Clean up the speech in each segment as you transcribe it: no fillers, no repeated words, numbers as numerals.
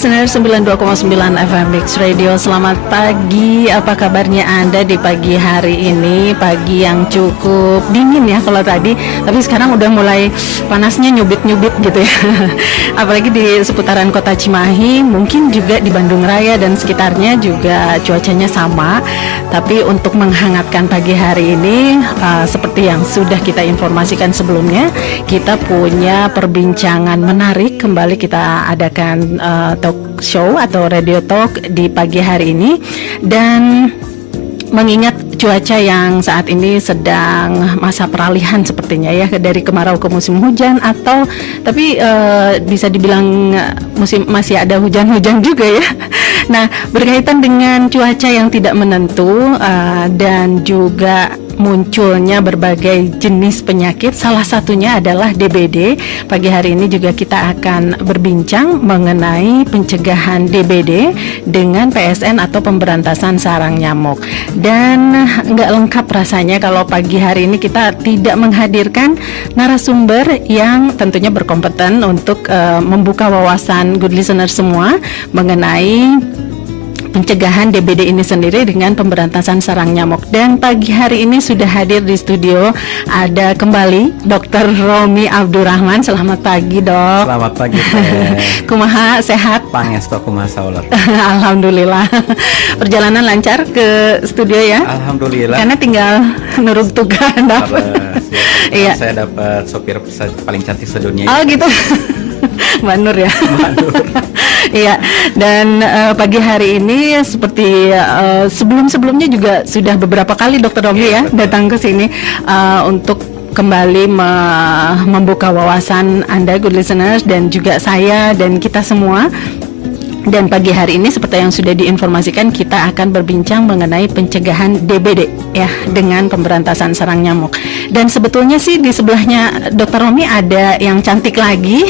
Listener 92,9 FM Mix Radio. Selamat pagi, apa kabarnya Anda di pagi hari ini? Pagi yang cukup dingin ya kalau tadi, tapi sekarang udah mulai panasnya nyubit-nyubit gitu ya. Apalagi di seputaran kota Cimahi, mungkin juga di Bandung Raya dan sekitarnya juga cuacanya sama. Tapi untuk menghangatkan pagi hari ini, seperti yang sudah kita informasikan sebelumnya, kita punya perbincangan menarik. Kembali kita adakan talk show atau radio talk di pagi hari ini, dan mengingat cuaca yang saat ini sedang masa peralihan sepertinya ya, dari kemarau ke musim hujan, atau tapi bisa dibilang masih ada hujan-hujan juga ya. Nah, berkaitan dengan cuaca yang tidak menentu dan juga munculnya berbagai jenis penyakit, salah satunya adalah DBD. Pagi hari ini juga kita akan berbincang mengenai pencegahan DBD dengan PSN atau pemberantasan sarang nyamuk. Dan nggak lengkap rasanya kalau pagi hari ini kita tidak menghadirkan narasumber yang tentunya berkompeten untuk membuka wawasan good listener semua mengenai pencegahan DBD ini sendiri dengan pemberantasan sarang nyamuk. Dan pagi hari ini sudah hadir di studio ada kembali Dr. Romi Abdurrahman. Selamat pagi, Dok. Selamat pagi, Kumaha, sehat? Pangestu kumaha sauleur. Alhamdulillah. Perjalanan lancar ke studio ya? Alhamdulillah. Karena tinggal nurut tugas dapat. Iya. Saya dapat sopir paling cantik sedunia. Oh gitu. Mbak Nur ya. Mbak Nur. Iya, dan pagi hari ini seperti sebelum-sebelumnya juga sudah beberapa kali Dr. Romi ya datang ke sini untuk kembali membuka wawasan Anda good listeners dan juga saya dan kita semua. Dan pagi hari ini seperti yang sudah diinformasikan, kita akan berbincang mengenai pencegahan DBD ya, dengan pemberantasan sarang nyamuk. Dan sebetulnya sih di sebelahnya Dr. Romi ada yang cantik lagi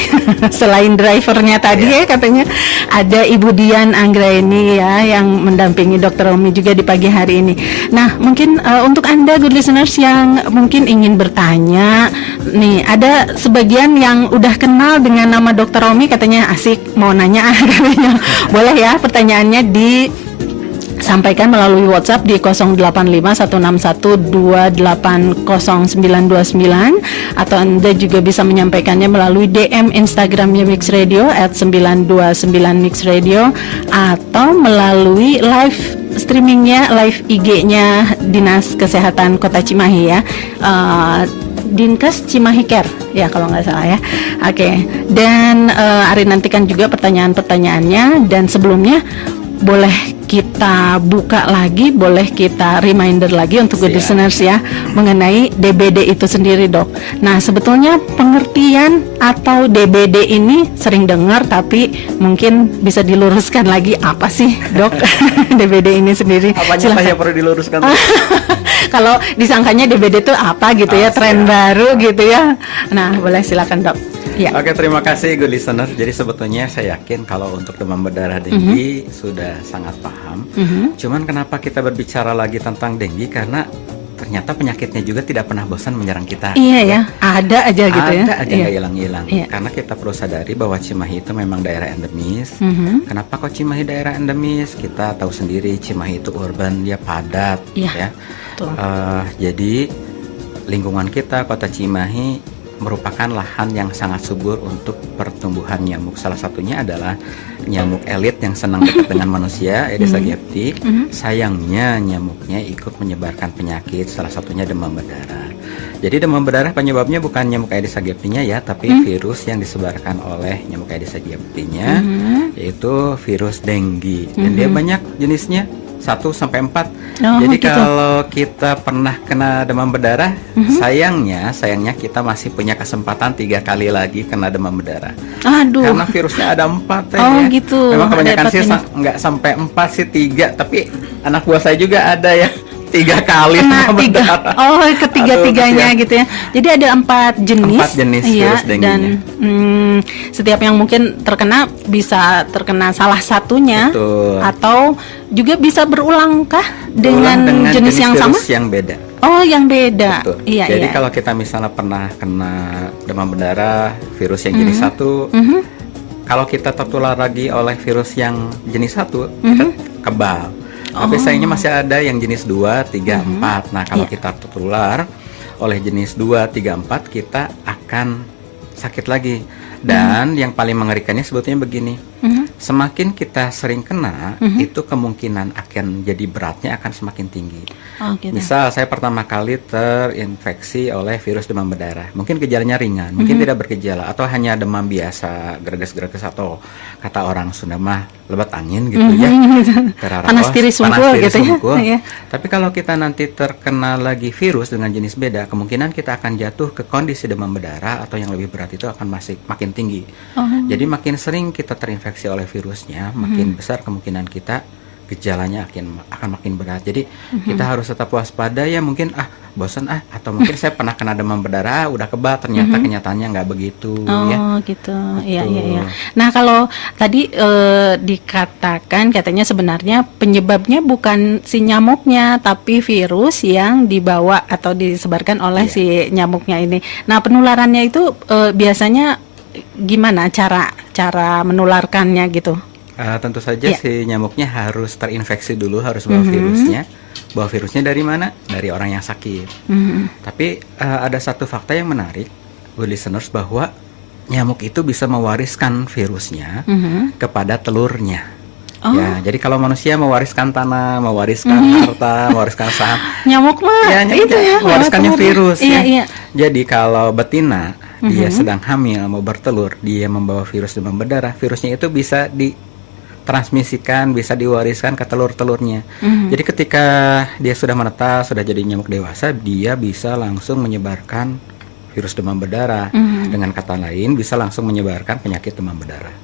selain drivernya tadi ya, katanya ada Ibu Dian Anggraini ya yang mendampingi Dr. Romi juga di pagi hari ini. Nah, mungkin untuk Anda good listeners yang mungkin ingin bertanya nih, ada sebagian yang udah kenal dengan nama Dr. Romi, katanya asik mau nanya katanya. Boleh ya pertanyaannya disampaikan melalui WhatsApp di 085161280929, atau Anda juga bisa menyampaikannya melalui DM Instagramnya Mix Radio @929mixradio, atau melalui live streamingnya, live IG-nya Dinas Kesehatan Kota Cimahi ya, Dinkes Cimahi Care ya kalau nggak salah ya. Oke. Dan Ari nantikan juga pertanyaan-pertanyaannya, dan sebelumnya boleh kita buka lagi, boleh kita reminder lagi untuk good listeners ya mengenai DBD itu sendiri, Dok. Nah, sebetulnya pengertian atau DBD ini sering dengar, tapi mungkin bisa diluruskan lagi apa sih, Dok? DBD ini sendiri. Apanya yang perlu diluruskan? Kalau disangkanya DBD itu apa gitu ya, tren baru gitu ya. Nah, boleh silakan, Dok. Ya. Oke, terima kasih good listener. Jadi sebetulnya saya yakin kalau untuk demam berdarah denggi sudah sangat paham. Cuman kenapa kita berbicara lagi tentang denggi, karena ternyata penyakitnya juga tidak pernah bosan menyerang kita. Iya ya, ada aja gitu ya. Ada aja nggak hilang-hilang. Karena kita perlu sadari bahwa Cimahi itu memang daerah endemis. Kenapa kok Cimahi daerah endemis? Kita tahu sendiri Cimahi itu urban, dia padat ya. Jadi lingkungan kita, kota Cimahi, merupakan lahan yang sangat subur untuk pertumbuhan nyamuk. Salah satunya adalah nyamuk elit yang senang dekat dengan manusia, Aedes aegypti. Sayangnya nyamuknya ikut menyebarkan penyakit, salah satunya demam berdarah. Jadi demam berdarah penyebabnya bukan nyamuk Aedes aegyptinya ya, tapi virus yang disebarkan oleh nyamuk Aedes aegyptinya, yaitu virus denggi. Dan dia banyak jenisnya, 1-4. Jadi gitu. Kalau kita pernah kena demam berdarah, sayangnya kita masih punya kesempatan 3 kali lagi kena demam berdarah. Aduh. Karena virusnya ada 4 ya. Gitu. Memang kebanyakan sih nggak sampai 4 sih, 3. Tapi anak buah saya juga ada ya 3 kali kena 3. Oh, ketiga-tiganya gitu ya. Jadi ada 4 jenis. 4 jenis virus dengginya. Dan setiap yang mungkin terkena bisa terkena salah satunya. Betul. Atau juga bisa berulang kah dengan jenis yang sama? Yang beda. Oh, yang beda. Betul. Iya, jadi iya. kalau kita misalnya pernah kena demam berdarah virus yang jenis 1, kalau kita tertular lagi oleh virus yang jenis 1, kita kebal. Tapi sayangnya masih ada yang jenis 2, 3, 4. Nah, kalau kita tertular oleh jenis 2, 3, 4, kita akan sakit lagi. Dan yang paling mengerikannya sebetulnya begini. Semakin kita sering kena, itu kemungkinan akan jadi beratnya akan semakin tinggi. Gitu. Misal saya pertama kali terinfeksi oleh virus demam berdarah, mungkin gejalanya ringan, mungkin tidak bergejala, atau hanya demam biasa, greges-greges, atau kata orang Sunda mah lebat angin gitu ya. Panas tiris sungkul gitu ya. Tapi kalau kita nanti terkena lagi virus dengan jenis beda, kemungkinan kita akan jatuh ke kondisi demam berdarah atau yang lebih berat itu akan makin tinggi. Jadi makin sering kita terinfeksi oleh virusnya, makin besar kemungkinan kita gejalanya akan makin berat. Jadi kita harus tetap waspada ya, mungkin bosan atau mungkin saya pernah kena demam berdarah udah kebal, ternyata kenyataannya nggak begitu ya. Gitu. Iya. Nah, kalau tadi dikatakan katanya sebenarnya penyebabnya bukan si nyamuknya tapi virus yang dibawa atau disebarkan oleh si nyamuknya ini. Nah, penularannya itu biasanya gimana cara menularkannya gitu? Tentu saja si nyamuknya harus terinfeksi dulu, harus bawa virusnya. Bawa virusnya dari mana? Dari orang yang sakit. Tapi ada satu fakta yang menarik, listeners, bahwa nyamuk itu bisa mewariskan virusnya kepada telurnya. Ya, jadi kalau manusia mewariskan tanah, mewariskan harta, mewariskan saham, nyamuk mah itu mewariskannya virus. Iya. Jadi kalau betina dia sedang hamil mau bertelur, dia membawa virus demam berdarah, virusnya itu bisa ditransmisikan, bisa diwariskan ke telur-telurnya. Jadi ketika dia sudah menetas, sudah jadi nyamuk dewasa, dia bisa langsung menyebarkan virus demam berdarah. Dengan kata lain, bisa langsung menyebarkan penyakit demam berdarah.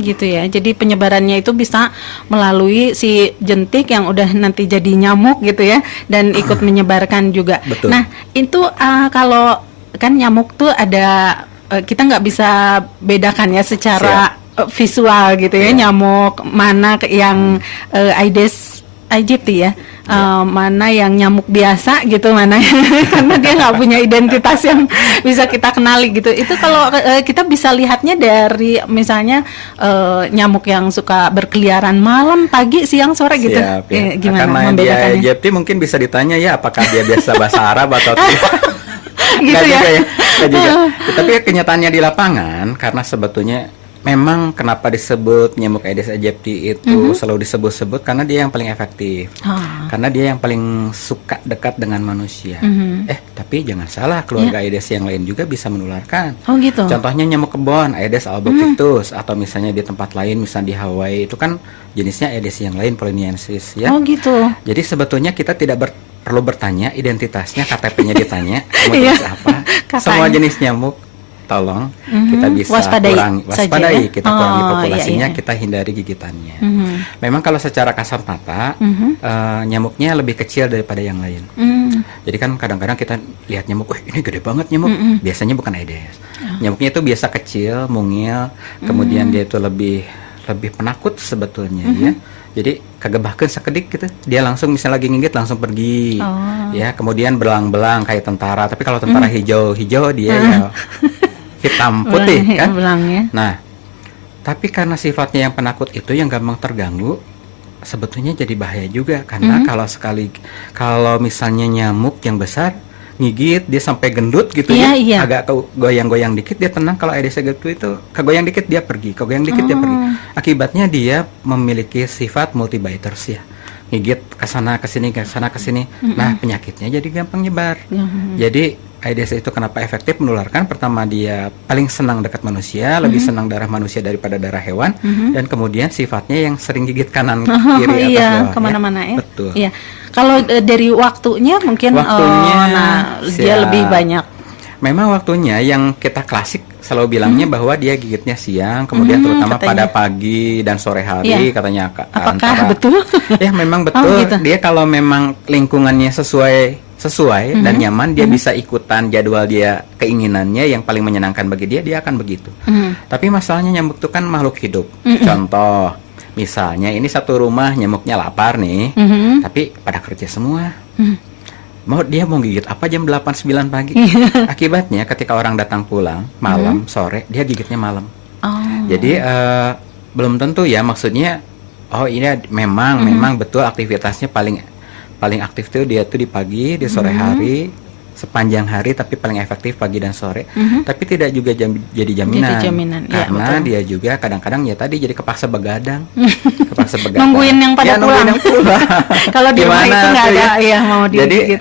Gitu ya. Jadi penyebarannya itu bisa melalui si jentik yang udah nanti jadi nyamuk gitu ya, dan ikut menyebarkan juga. Betul. Nah, itu kalau kan nyamuk tuh ada kita nggak bisa bedakan ya secara visual gitu ya, nyamuk mana yang Aedes aegypti ya, mana yang nyamuk biasa gitu, mana karena dia nggak punya identitas yang bisa kita kenali gitu. Itu kalau kita bisa lihatnya dari misalnya nyamuk yang suka berkeliaran malam, pagi, siang, sore gitu. Gimana membedakannya? Karena dia aegypti mungkin bisa ditanya ya apakah dia biasa bahasa Arab atau tidak. Gitu ya. Tapi kenyataannya di lapangan, karena sebetulnya memang kenapa disebut nyamuk Aedes aegypti itu selalu disebut-sebut karena dia yang paling efektif. Karena dia yang paling suka dekat dengan manusia. Tapi jangan salah, keluarga Aedes yang lain juga bisa menularkan. Gitu. Contohnya nyamuk kebon, Aedes albopictus, atau misalnya di tempat lain, misalnya di Hawaii, itu kan jenisnya Aedes yang lain, Polliniensis ya. Gitu. Jadi sebetulnya kita tidak perlu bertanya identitasnya, KTP-nya ditanya, kamu jenis apa. Semua jenis nyamuk tolong kita bisa waspadai, kita kurangi populasinya, kita hindari gigitannya. Memang kalau secara kasat mata nyamuknya lebih kecil daripada yang lain. Jadi kan kadang-kadang kita lihat nyamuk, ini gede banget nyamuk, biasanya bukan Aedes. Nyamuknya itu biasa kecil, mungil, kemudian dia itu lebih penakut sebetulnya ya. Jadi kagebahkeun sakedik gitu, dia langsung misalnya lagi ngigit langsung pergi. Ya, kemudian belang-belang kayak tentara, tapi kalau tentara hijau dia ya hitam putih kan. Nah, tapi karena sifatnya yang penakut itu yang gampang terganggu, sebetulnya jadi bahaya juga karena kalau misalnya nyamuk yang besar ngigit dia sampai gendut gitu agak goyang-goyang dikit dia tenang. Kalau Aedes aegypti itu kegoyang dikit dia pergi, kegoyang dikit dia pergi. Akibatnya dia memiliki sifat multibiters ya, ngigit ke sana ke sini. Nah, penyakitnya jadi gampang nyebar. Jadi Aedes itu kenapa efektif menularkan? Pertama, dia paling senang dekat manusia, lebih senang darah manusia daripada darah hewan, dan kemudian sifatnya yang sering gigit kanan kiri atas bawah kemana-mana ya. Betul. Iya. Kalau dari waktunya mungkin dia lebih banyak. Memang waktunya yang kita klasik selalu bilangnya bahwa dia gigitnya siang, kemudian terutama pada pagi dan sore hari katanya. Apakah betul? Ya memang betul. Gitu. Dia kalau memang lingkungannya sesuai dan nyaman, dia bisa ikutan jadwal dia, keinginannya yang paling menyenangkan bagi dia akan begitu. Tapi masalahnya nyamuk itu kan makhluk hidup. Contoh, misalnya ini satu rumah nyamuknya lapar nih, tapi pada kerja semua. Dia mau gigit apa jam 8-9 pagi. Akibatnya ketika orang datang pulang malam, sore, dia gigitnya malam. Jadi belum tentu ya, maksudnya ini memang betul aktivitasnya paling aktif tuh dia tuh di pagi, di sore hari, sepanjang hari, tapi paling efektif pagi dan sore. Tapi tidak juga jadi jaminan karena ya, dia juga kadang-kadang ya tadi jadi kepaksa begadang. Nungguin yang pada pulang. Kalau di rumah itu nggak ada ya mau digigit.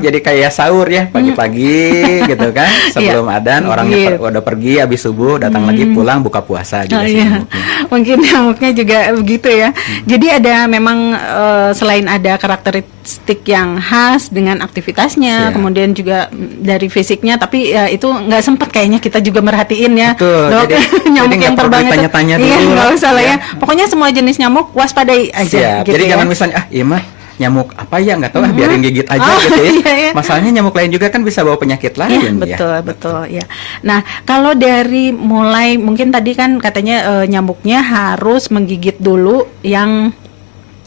Jadi kayak sahur ya pagi-pagi gitu kan, sebelum adzan orangnya udah pergi, habis subuh datang lagi pulang buka puasa juga sih. Mungkin nyamuknya juga begitu ya. Jadi ada memang selain ada karakteristik yang khas dengan aktivitasnya, kemudian juga dari fisiknya, tapi ya itu nggak sempat kayaknya kita juga merhatiin ya. Dok, nyamuk yang terbang itu tanya-tanya dulu. Iya, nggak usah lah ya. Pokoknya semua jenis nyamuk waspadai aja. Gitu jadi ya. jangan misalnya mah nyamuk apa ya nggak tahu biarin gigit aja gitu ya. Iya. Masalahnya nyamuk lain juga kan bisa bawa penyakit lain. Betul ya. Nah, kalau dari mulai mungkin tadi kan katanya nyamuknya harus menggigit dulu yang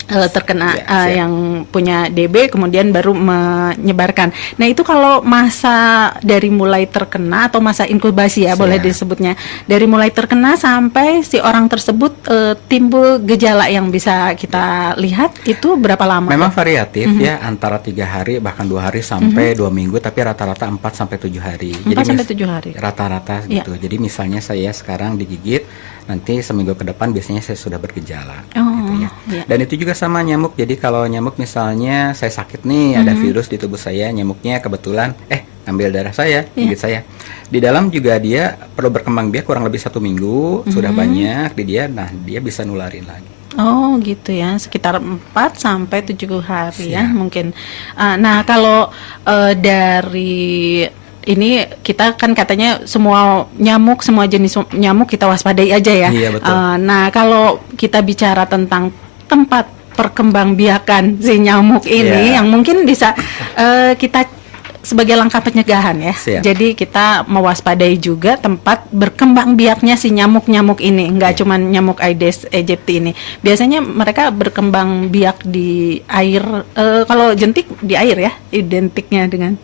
terkena yang punya DB, kemudian baru menyebarkan. Nah, itu kalau masa dari mulai terkena atau masa inkubasi ya boleh disebutnya, dari mulai terkena sampai si orang tersebut timbul gejala yang bisa kita lihat itu berapa lama? Memang variatif ya, antara 3 hari bahkan 2 hari sampai 2 minggu, tapi rata-rata 4 sampai 7 hari. 4 sampai 7 hari. Rata-rata gitu. Jadi misalnya saya sekarang digigit, nanti seminggu ke depan biasanya saya sudah bergejala gitu ya. Dan itu juga sama nyamuk. Jadi kalau nyamuk misalnya saya sakit nih, ada virus di tubuh saya, nyamuknya kebetulan ambil darah saya, gigit saya. Di dalam juga dia perlu berkembang biak kurang lebih 1 minggu, sudah banyak di dia, nah dia bisa nularin lagi. Oh gitu ya, sekitar 4 sampai 7 hari ya mungkin. Nah kalau dari ini kita kan katanya semua nyamuk, semua jenis nyamuk kita waspadai aja ya. Iya, betul. Nah kalau kita bicara tentang tempat perkembangbiakan si nyamuk ini yang mungkin bisa kita sebagai langkah pencegahan ya. Jadi kita mewaspadai juga tempat berkembang biaknya si nyamuk-nyamuk ini, nggak cuma nyamuk Aedes aegypti ini. Biasanya mereka berkembang biak di air. Kalau jentik di air ya, identiknya dengan.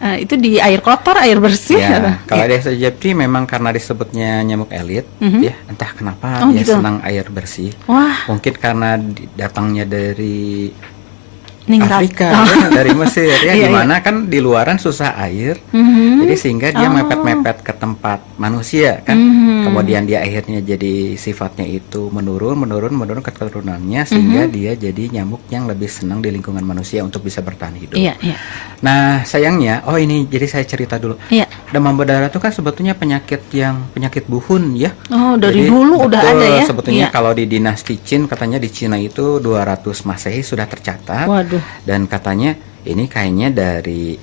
Itu di air kotor, air bersih. Kalau Aedes aegypti memang karena disebutnya nyamuk elit, ya entah kenapa dia senang air bersih. Mungkin karena datangnya dari Afrika, dari Mesir ya, dimana kan di luaran susah air, jadi sehingga dia mepet-mepet ke tempat manusia kan, kemudian dia akhirnya jadi sifatnya itu menurun ke keturunannya, sehingga dia jadi nyamuk yang lebih senang di lingkungan manusia untuk bisa bertahan hidup. Nah sayangnya, ini jadi saya cerita dulu. Demam berdarah itu kan sebetulnya penyakit buhun ya. Dari jadi, dulu udah ada ya. Sebetulnya kalau di dinasti Qin, katanya di Cina itu 200 Masehi sudah tercatat. Dan katanya ini kayaknya dari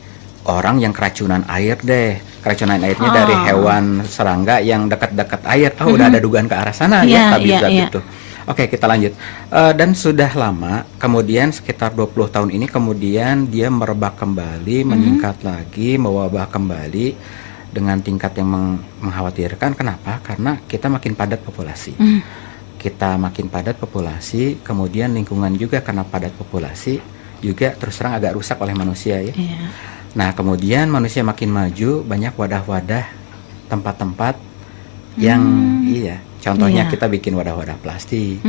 orang yang keracunan air deh. Keracunan airnya dari hewan serangga yang dekat-dekat air. Udah ada dugaan ke arah sana ya tabiblat itu. Oke, kita lanjut. Dan sudah lama, kemudian sekitar 20 tahun ini kemudian dia merebak kembali, meningkat lagi, mewabah kembali dengan tingkat yang mengkhawatirkan. Kenapa? Karena kita makin padat populasi. Kita makin padat populasi, kemudian lingkungan juga karena padat populasi juga terus terang agak rusak oleh manusia ya. Nah, kemudian manusia makin maju, banyak wadah-wadah, tempat-tempat yang contohnya kita bikin wadah-wadah plastik,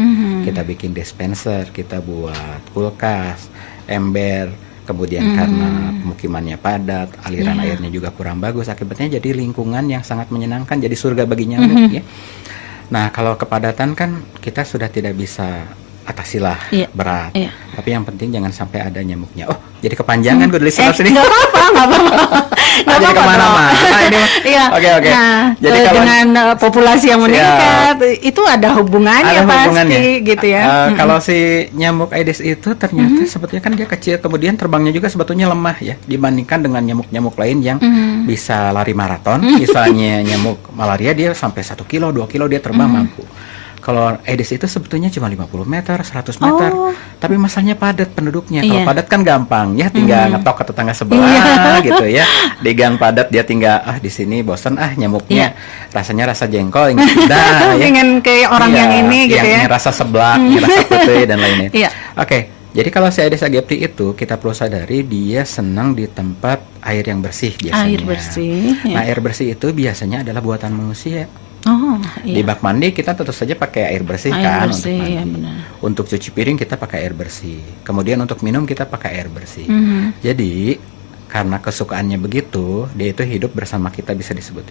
kita bikin dispenser, kita buat kulkas, ember, kemudian karena pemukimannya padat, aliran airnya juga kurang bagus, akibatnya jadi lingkungan yang sangat menyenangkan, jadi surga bagi nyamuk ya. Nah, kalau kepadatan kan kita sudah tidak bisa atasilah berat, tapi yang penting jangan sampai ada nyamuknya. Jadi kepanjangan gue listener sini. Nggak apa-apa. Jadi kemana-mana ini. Oke. Nah, jadi kalau dengan populasi yang meningkat itu ada hubungannya pasti gitu ya. Kalau si nyamuk Aedes itu ternyata sebetulnya kan dia kecil, kemudian terbangnya juga sebetulnya lemah ya dibandingkan dengan nyamuk-nyamuk lain yang bisa lari maraton. Misalnya nyamuk malaria dia sampai 1 kilo, 2 kilo dia terbang mampu. Kalau Aedes itu sebetulnya cuma 50 meter, 100 meter, tapi masalahnya padat penduduknya. Kalau padat kan gampang ya, tinggal ngetok ke tetangga sebelah gitu ya. Di gang padat dia tinggal di sini bosan nyamuknya, rasanya rasa jengkol, ingin kayak orang yang ini gitu ya. Yang rasa seblak, yang rasa putih dan lainnya. Oke, jadi kalau si Aedes aegypti itu kita perlu sadari dia senang di tempat air yang bersih biasanya. Air bersih. Nah, air bersih itu biasanya adalah buatan manusia. Oh, Di bak mandi kita tentu saja pakai air bersih air kan bersih, untuk mandi. ya benar. Untuk cuci piring kita pakai air bersih. Kemudian untuk minum kita pakai air bersih. Jadi karena kesukaannya begitu, dia itu hidup bersama kita bisa disebut.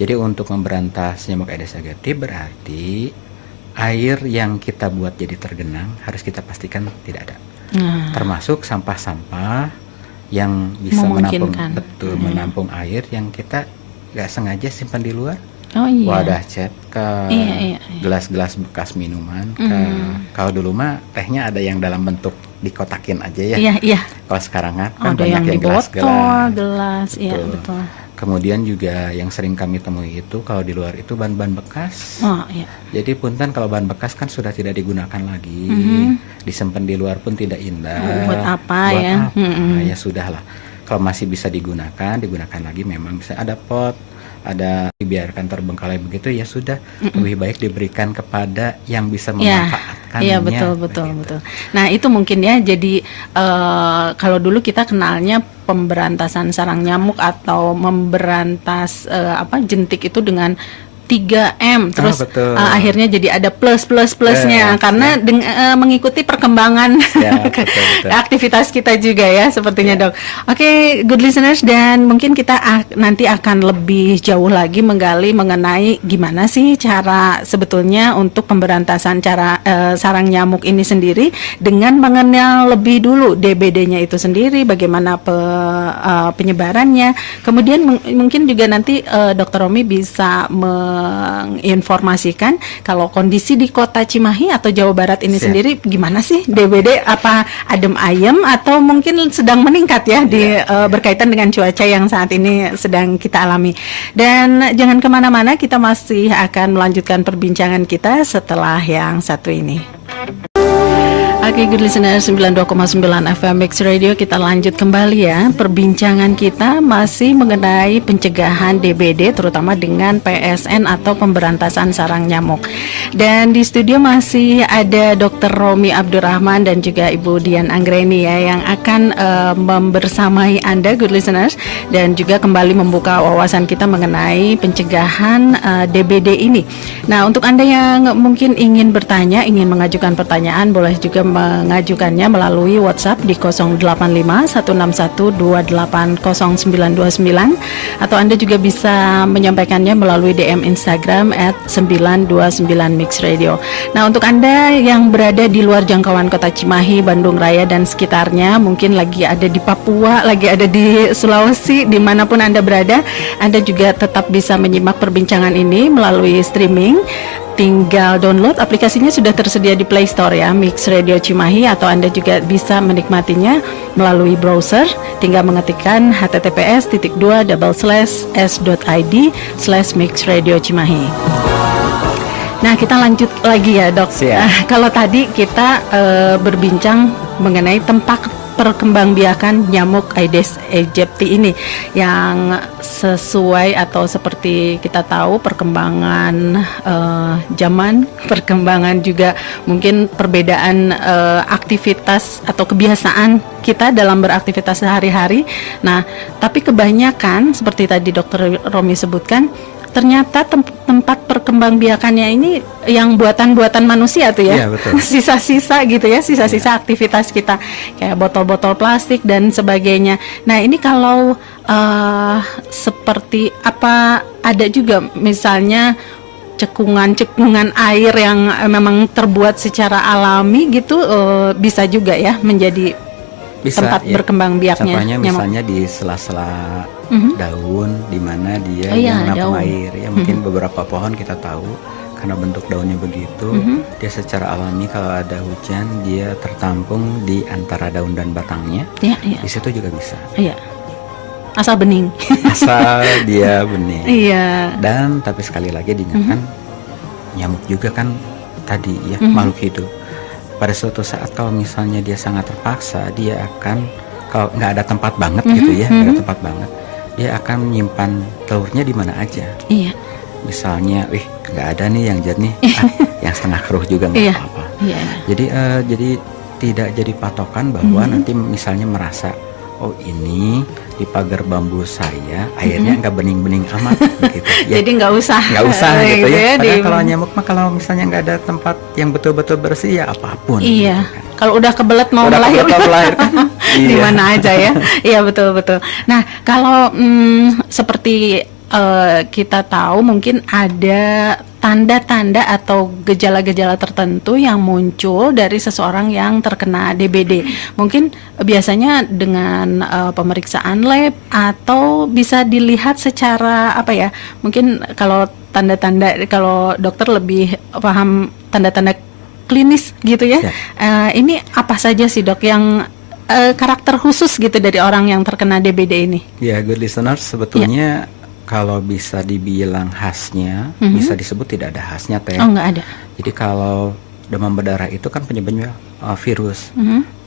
Jadi untuk memberantas nyamuk Aedes aegypti berarti air yang kita buat jadi tergenang harus kita pastikan tidak ada. Termasuk sampah-sampah yang bisa menampung air yang kita nggak sengaja simpan di luar. Wadah cat ke gelas-gelas bekas minuman. Kalau dulu mah tehnya ada yang dalam bentuk dikotakin aja ya. Kalau sekarang kan banyak yang gelas. Iya betul. Kemudian juga yang sering kami temui itu kalau di luar itu ban-ban bekas. Jadi punten kalau ban bekas kan sudah tidak digunakan lagi, disimpan di luar pun tidak indah. Buat apa ya? Ya sudahlah. Kalau masih bisa digunakan lagi, memang bisa ada pot, ada dibiarkan terbengkalai begitu ya sudah, lebih baik diberikan kepada yang bisa memanfaatkannya. Iya betul. Nah itu mungkin ya, jadi kalau dulu kita kenalnya pemberantasan sarang nyamuk atau memberantas jentik itu dengan 3M, terus akhirnya jadi ada plusnya karena mengikuti perkembangan aktivitas kita juga ya sepertinya dok. Oke, good listeners, dan mungkin kita nanti akan lebih jauh lagi menggali mengenai gimana sih cara sebetulnya untuk pemberantasan sarang nyamuk ini sendiri dengan mengenal lebih dulu DBD-nya itu sendiri, bagaimana penyebarannya. Kemudian mungkin juga nanti Dr. Romi bisa menginformasikan kalau kondisi di kota Cimahi atau Jawa Barat ini sendiri gimana sih DBD, apa adem ayem atau mungkin sedang meningkat ya berkaitan dengan cuaca yang saat ini sedang kita alami. Dan jangan kemana-mana, kita masih akan melanjutkan perbincangan kita setelah yang satu ini. Oke, good listener 92,9 FM Mix Radio, kita lanjut kembali ya. Perbincangan kita masih mengenai pencegahan DBD terutama dengan PSN atau pemberantasan sarang nyamuk. Dan di studio masih ada Dr. Romi Abdurrahman dan juga Ibu Dian Anggreni ya, yang akan membersamai Anda good listeners dan juga kembali membuka wawasan kita mengenai pencegahan DBD ini. Nah, untuk Anda yang mungkin ingin bertanya, ingin mengajukan pertanyaan, boleh juga mengajukannya melalui WhatsApp di 085161280929 atau Anda juga bisa menyampaikannya melalui DM Instagram @929mixradio. Nah, untuk Anda yang berada di luar jangkauan kota Cimahi, Bandung Raya dan sekitarnya, mungkin lagi ada di Papua, lagi ada di Sulawesi, dimanapun Anda berada, Anda juga tetap bisa menyimak perbincangan ini melalui streaming. Tinggal download aplikasinya, sudah tersedia di Play Store ya, Mix Radio Cimahi, atau Anda juga bisa menikmatinya melalui browser, tinggal mengetikkan https://s.id/mixradiocimahi. Nah, kita lanjut lagi ya dok. Kalau tadi kita berbincang mengenai tempat perkembangbiakan nyamuk Aedes aegypti ini yang sesuai atau seperti kita tahu perkembangan zaman, perkembangan juga mungkin perbedaan aktivitas atau kebiasaan kita dalam beraktivitas sehari-hari. Nah, tapi kebanyakan seperti tadi Dr. Romi sebutkan, ternyata tempat perkembangbiakannya ini yang buatan-buatan manusia tuh ya, sisa-sisa gitu ya, sisa-sisa aktivitas kita kayak botol-botol plastik dan sebagainya. Nah, ini kalau seperti apa, ada juga misalnya cekungan air yang memang terbuat secara alami gitu, bisa juga ya menjadi tempat berkembang biaknya. Contohnya misalnya di sela-sela daun, di mana dia yang menampung air ya, mungkin beberapa pohon kita tahu karena bentuk daunnya begitu, dia secara alami kalau ada hujan dia tertampung di antara daun dan batangnya. Di situ juga bisa. Asal bening. Asal dia bening. Dan tapi sekali lagi diingatkan, nyamuk juga kan tadi ya makhluk hidup. Pada suatu saat kalau misalnya dia sangat terpaksa, dia akan, kalau nggak ada tempat banget gitu ya, nggak ada tempat banget, dia akan menyimpan telurnya di mana aja. Misalnya, nggak ada nih yang jernih, yang setengah keruh juga nggak apa-apa. Jadi tidak jadi patokan bahwa nanti misalnya merasa oh ini di pagar bambu saya airnya nggak bening-bening amat begitu. Ya. Jadi nggak usah gitu ya. Padahal kalau nyamuk mah kalau misalnya nggak ada tempat yang betul-betul bersih ya apapun. Iya. Gitu kan. Kalau udah kebelet mau melahirkan di mana aja ya. Iya betul-betul. Nah kalau seperti kita tahu mungkin ada tanda-tanda atau gejala-gejala tertentu yang muncul dari seseorang yang terkena DBD. Mungkin biasanya dengan pemeriksaan lab atau bisa dilihat secara apa ya? Mungkin kalau tanda-tanda, kalau dokter lebih paham tanda-tanda klinis gitu ya. Ini apa saja sih dok yang karakter khusus gitu dari orang yang terkena DBD ini? Ya, good listeners, sebetulnya kalau bisa dibilang khasnya, bisa disebut tidak ada khasnya teh. Oh, nggak ada. Jadi kalau demam berdarah itu kan penyebabnya virus.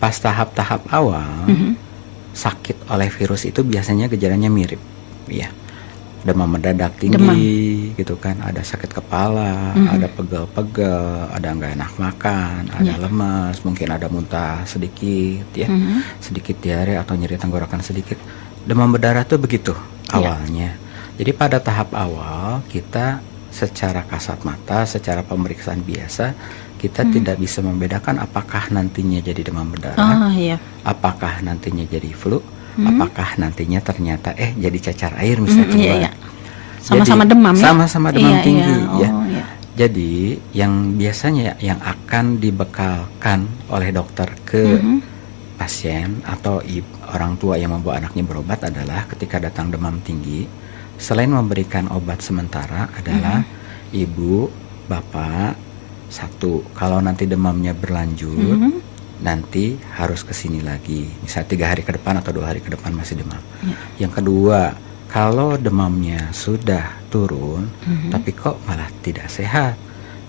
Pas tahap-tahap awal sakit oleh virus itu biasanya gejalanya mirip, ya. Demam mendadak tinggi, gitu kan. Ada sakit kepala, ada pegel-pegel, ada nggak enak makan, ada lemas, mungkin ada muntah sedikit, ya, sedikit diare atau nyeri tenggorokan sedikit. Demam berdarah tuh begitu awalnya. Jadi pada tahap awal kita secara kasat mata, secara pemeriksaan biasa kita tidak bisa membedakan apakah nantinya jadi demam berdarah, apakah nantinya jadi flu, apakah nantinya ternyata jadi cacar air misalnya. Sama-sama demam ya? Sama-sama demam tinggi ya. Jadi yang biasanya yang akan dibekalkan oleh dokter ke pasien atau orang tua yang membawa anaknya berobat adalah ketika datang demam tinggi, selain memberikan obat sementara adalah ibu, bapak, satu, kalau nanti demamnya berlanjut, nanti harus kesini lagi. Misalnya 3 hari ke depan atau 2 hari ke depan masih demam. Yang kedua, kalau demamnya sudah turun, tapi kok malah tidak sehat,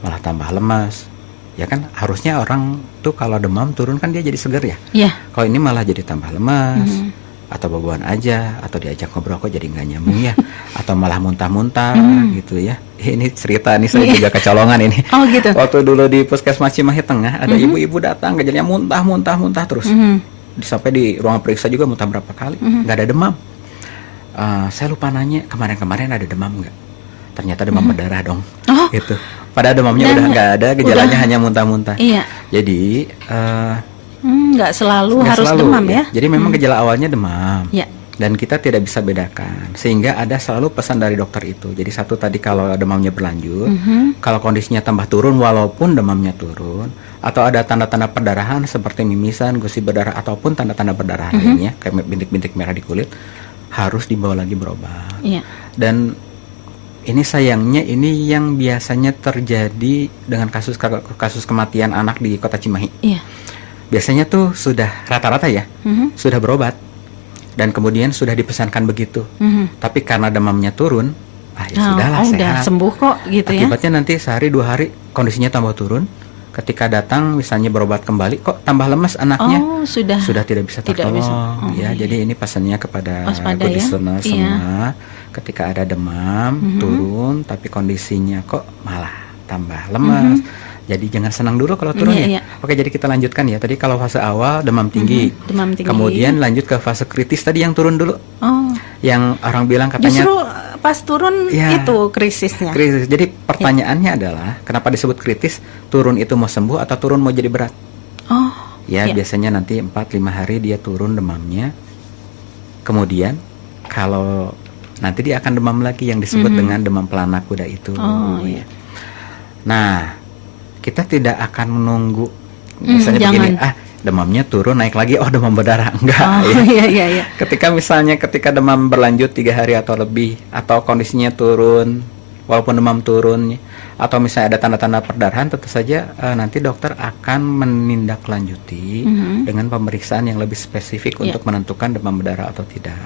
malah tambah lemas, ya kan harusnya orang tuh kalau demam turun kan dia jadi segar ya. Kalau ini malah jadi tambah lemas. Atau bauan aja, atau diajak ngobrol kok jadi nggak nyambung ya, atau malah muntah-muntah gitu ya. Ini cerita nih saya juga kecolongan ini. Oh gitu. Waktu dulu di Puskesmas Cimahi Tengah ada ibu-ibu datang gejalanya muntah terus. Sampai di ruang periksa juga muntah berapa kali, nggak ada demam. Saya lupa nanya kemarin ada demam nggak? Ternyata demam berdarah dong. Gitu. Padahal demamnya udah nggak ada, gejalanya hanya muntah-muntah. Jadi nggak selalu harus demam ya. Jadi memang gejala awalnya demam. Dan kita tidak bisa bedakan. Sehingga ada selalu pesan dari dokter itu. Jadi satu tadi kalau demamnya berlanjut, kalau kondisinya tambah turun walaupun demamnya turun, atau ada tanda-tanda perdarahan seperti mimisan, gusi berdarah ataupun tanda-tanda berdarah lainnya kayak bintik-bintik merah di kulit, harus dibawa lagi berobat. Dan ini sayangnya ini yang biasanya terjadi dengan kasus kematian anak di Kota Cimahi. Biasanya tuh sudah rata-rata ya, sudah berobat dan kemudian sudah dipesankan begitu. Tapi karena demamnya turun, sudahlah sehat. Udah sembuh kok gitu. Akibatnya nanti sehari 2 hari kondisinya tambah turun. Ketika datang misalnya berobat kembali, kok tambah lemas anaknya. Sudah tidak bisa tertolong. Jadi ini pesannya kepada good listener semua. Ketika ada demam turun, tapi kondisinya kok malah tambah lemas. Jadi jangan senang dulu kalau turun ya. Oke, jadi kita lanjutkan ya. Tadi kalau fase awal demam tinggi. Kemudian lanjut ke fase kritis tadi yang turun dulu. Yang orang bilang katanya justru pas turun itu krisisnya. Krisis. Jadi pertanyaannya adalah kenapa disebut kritis? Turun itu mau sembuh atau turun mau jadi berat? Biasanya nanti 4-5 hari dia turun demamnya. Kemudian kalau nanti dia akan demam lagi yang disebut dengan demam pelana kuda itu. Nah, kita tidak akan menunggu misalnya begini, demamnya turun naik lagi, demam berdarah, enggak. Ketika demam berlanjut 3 hari atau lebih, atau kondisinya turun walaupun demam turun, atau misalnya ada tanda-tanda perdarahan, tentu saja nanti dokter akan menindaklanjuti dengan pemeriksaan yang lebih spesifik untuk menentukan demam berdarah atau tidak.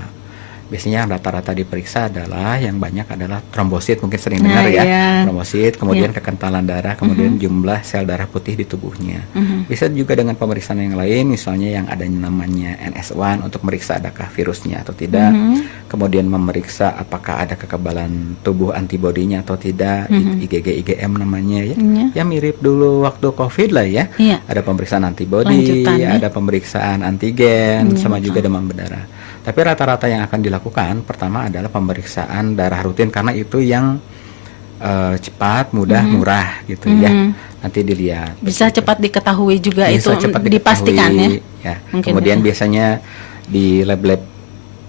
biasanya yang rata-rata diperiksa adalah yang banyak adalah trombosit, mungkin sering dengar ya, trombosit, kemudian kekentalan darah, kemudian jumlah sel darah putih di tubuhnya. Bisa juga dengan pemeriksaan yang lain, misalnya yang ada namanya NS1 untuk meriksa adakah virusnya atau tidak, kemudian memeriksa apakah ada kekebalan tubuh antibodinya atau tidak, IgG, IgM namanya ya, ya mirip dulu waktu COVID lah ya, ada pemeriksaan antibodi, ada pemeriksaan antigen, sama juga demam berdarah. Tapi rata-rata yang akan dilakukan pertama adalah pemeriksaan darah rutin karena itu yang cepat, mudah, murah gitu ya. Nanti dilihat. Bisa gitu. cepat diketahui juga Bisa itu cepat dipastikan ya. Kemudian biasanya di lab-lab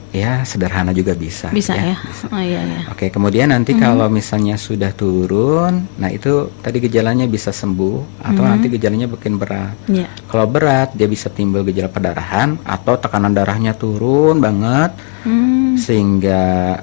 ya sederhana juga bisa. Bisa ya. Bisa. Oh, iya. Oke, kemudian nanti kalau misalnya sudah turun, nah itu tadi gejalanya bisa sembuh atau nanti gejalanya makin berat. Yeah. Kalau berat dia bisa timbul gejala perdarahan atau tekanan darahnya turun banget sehingga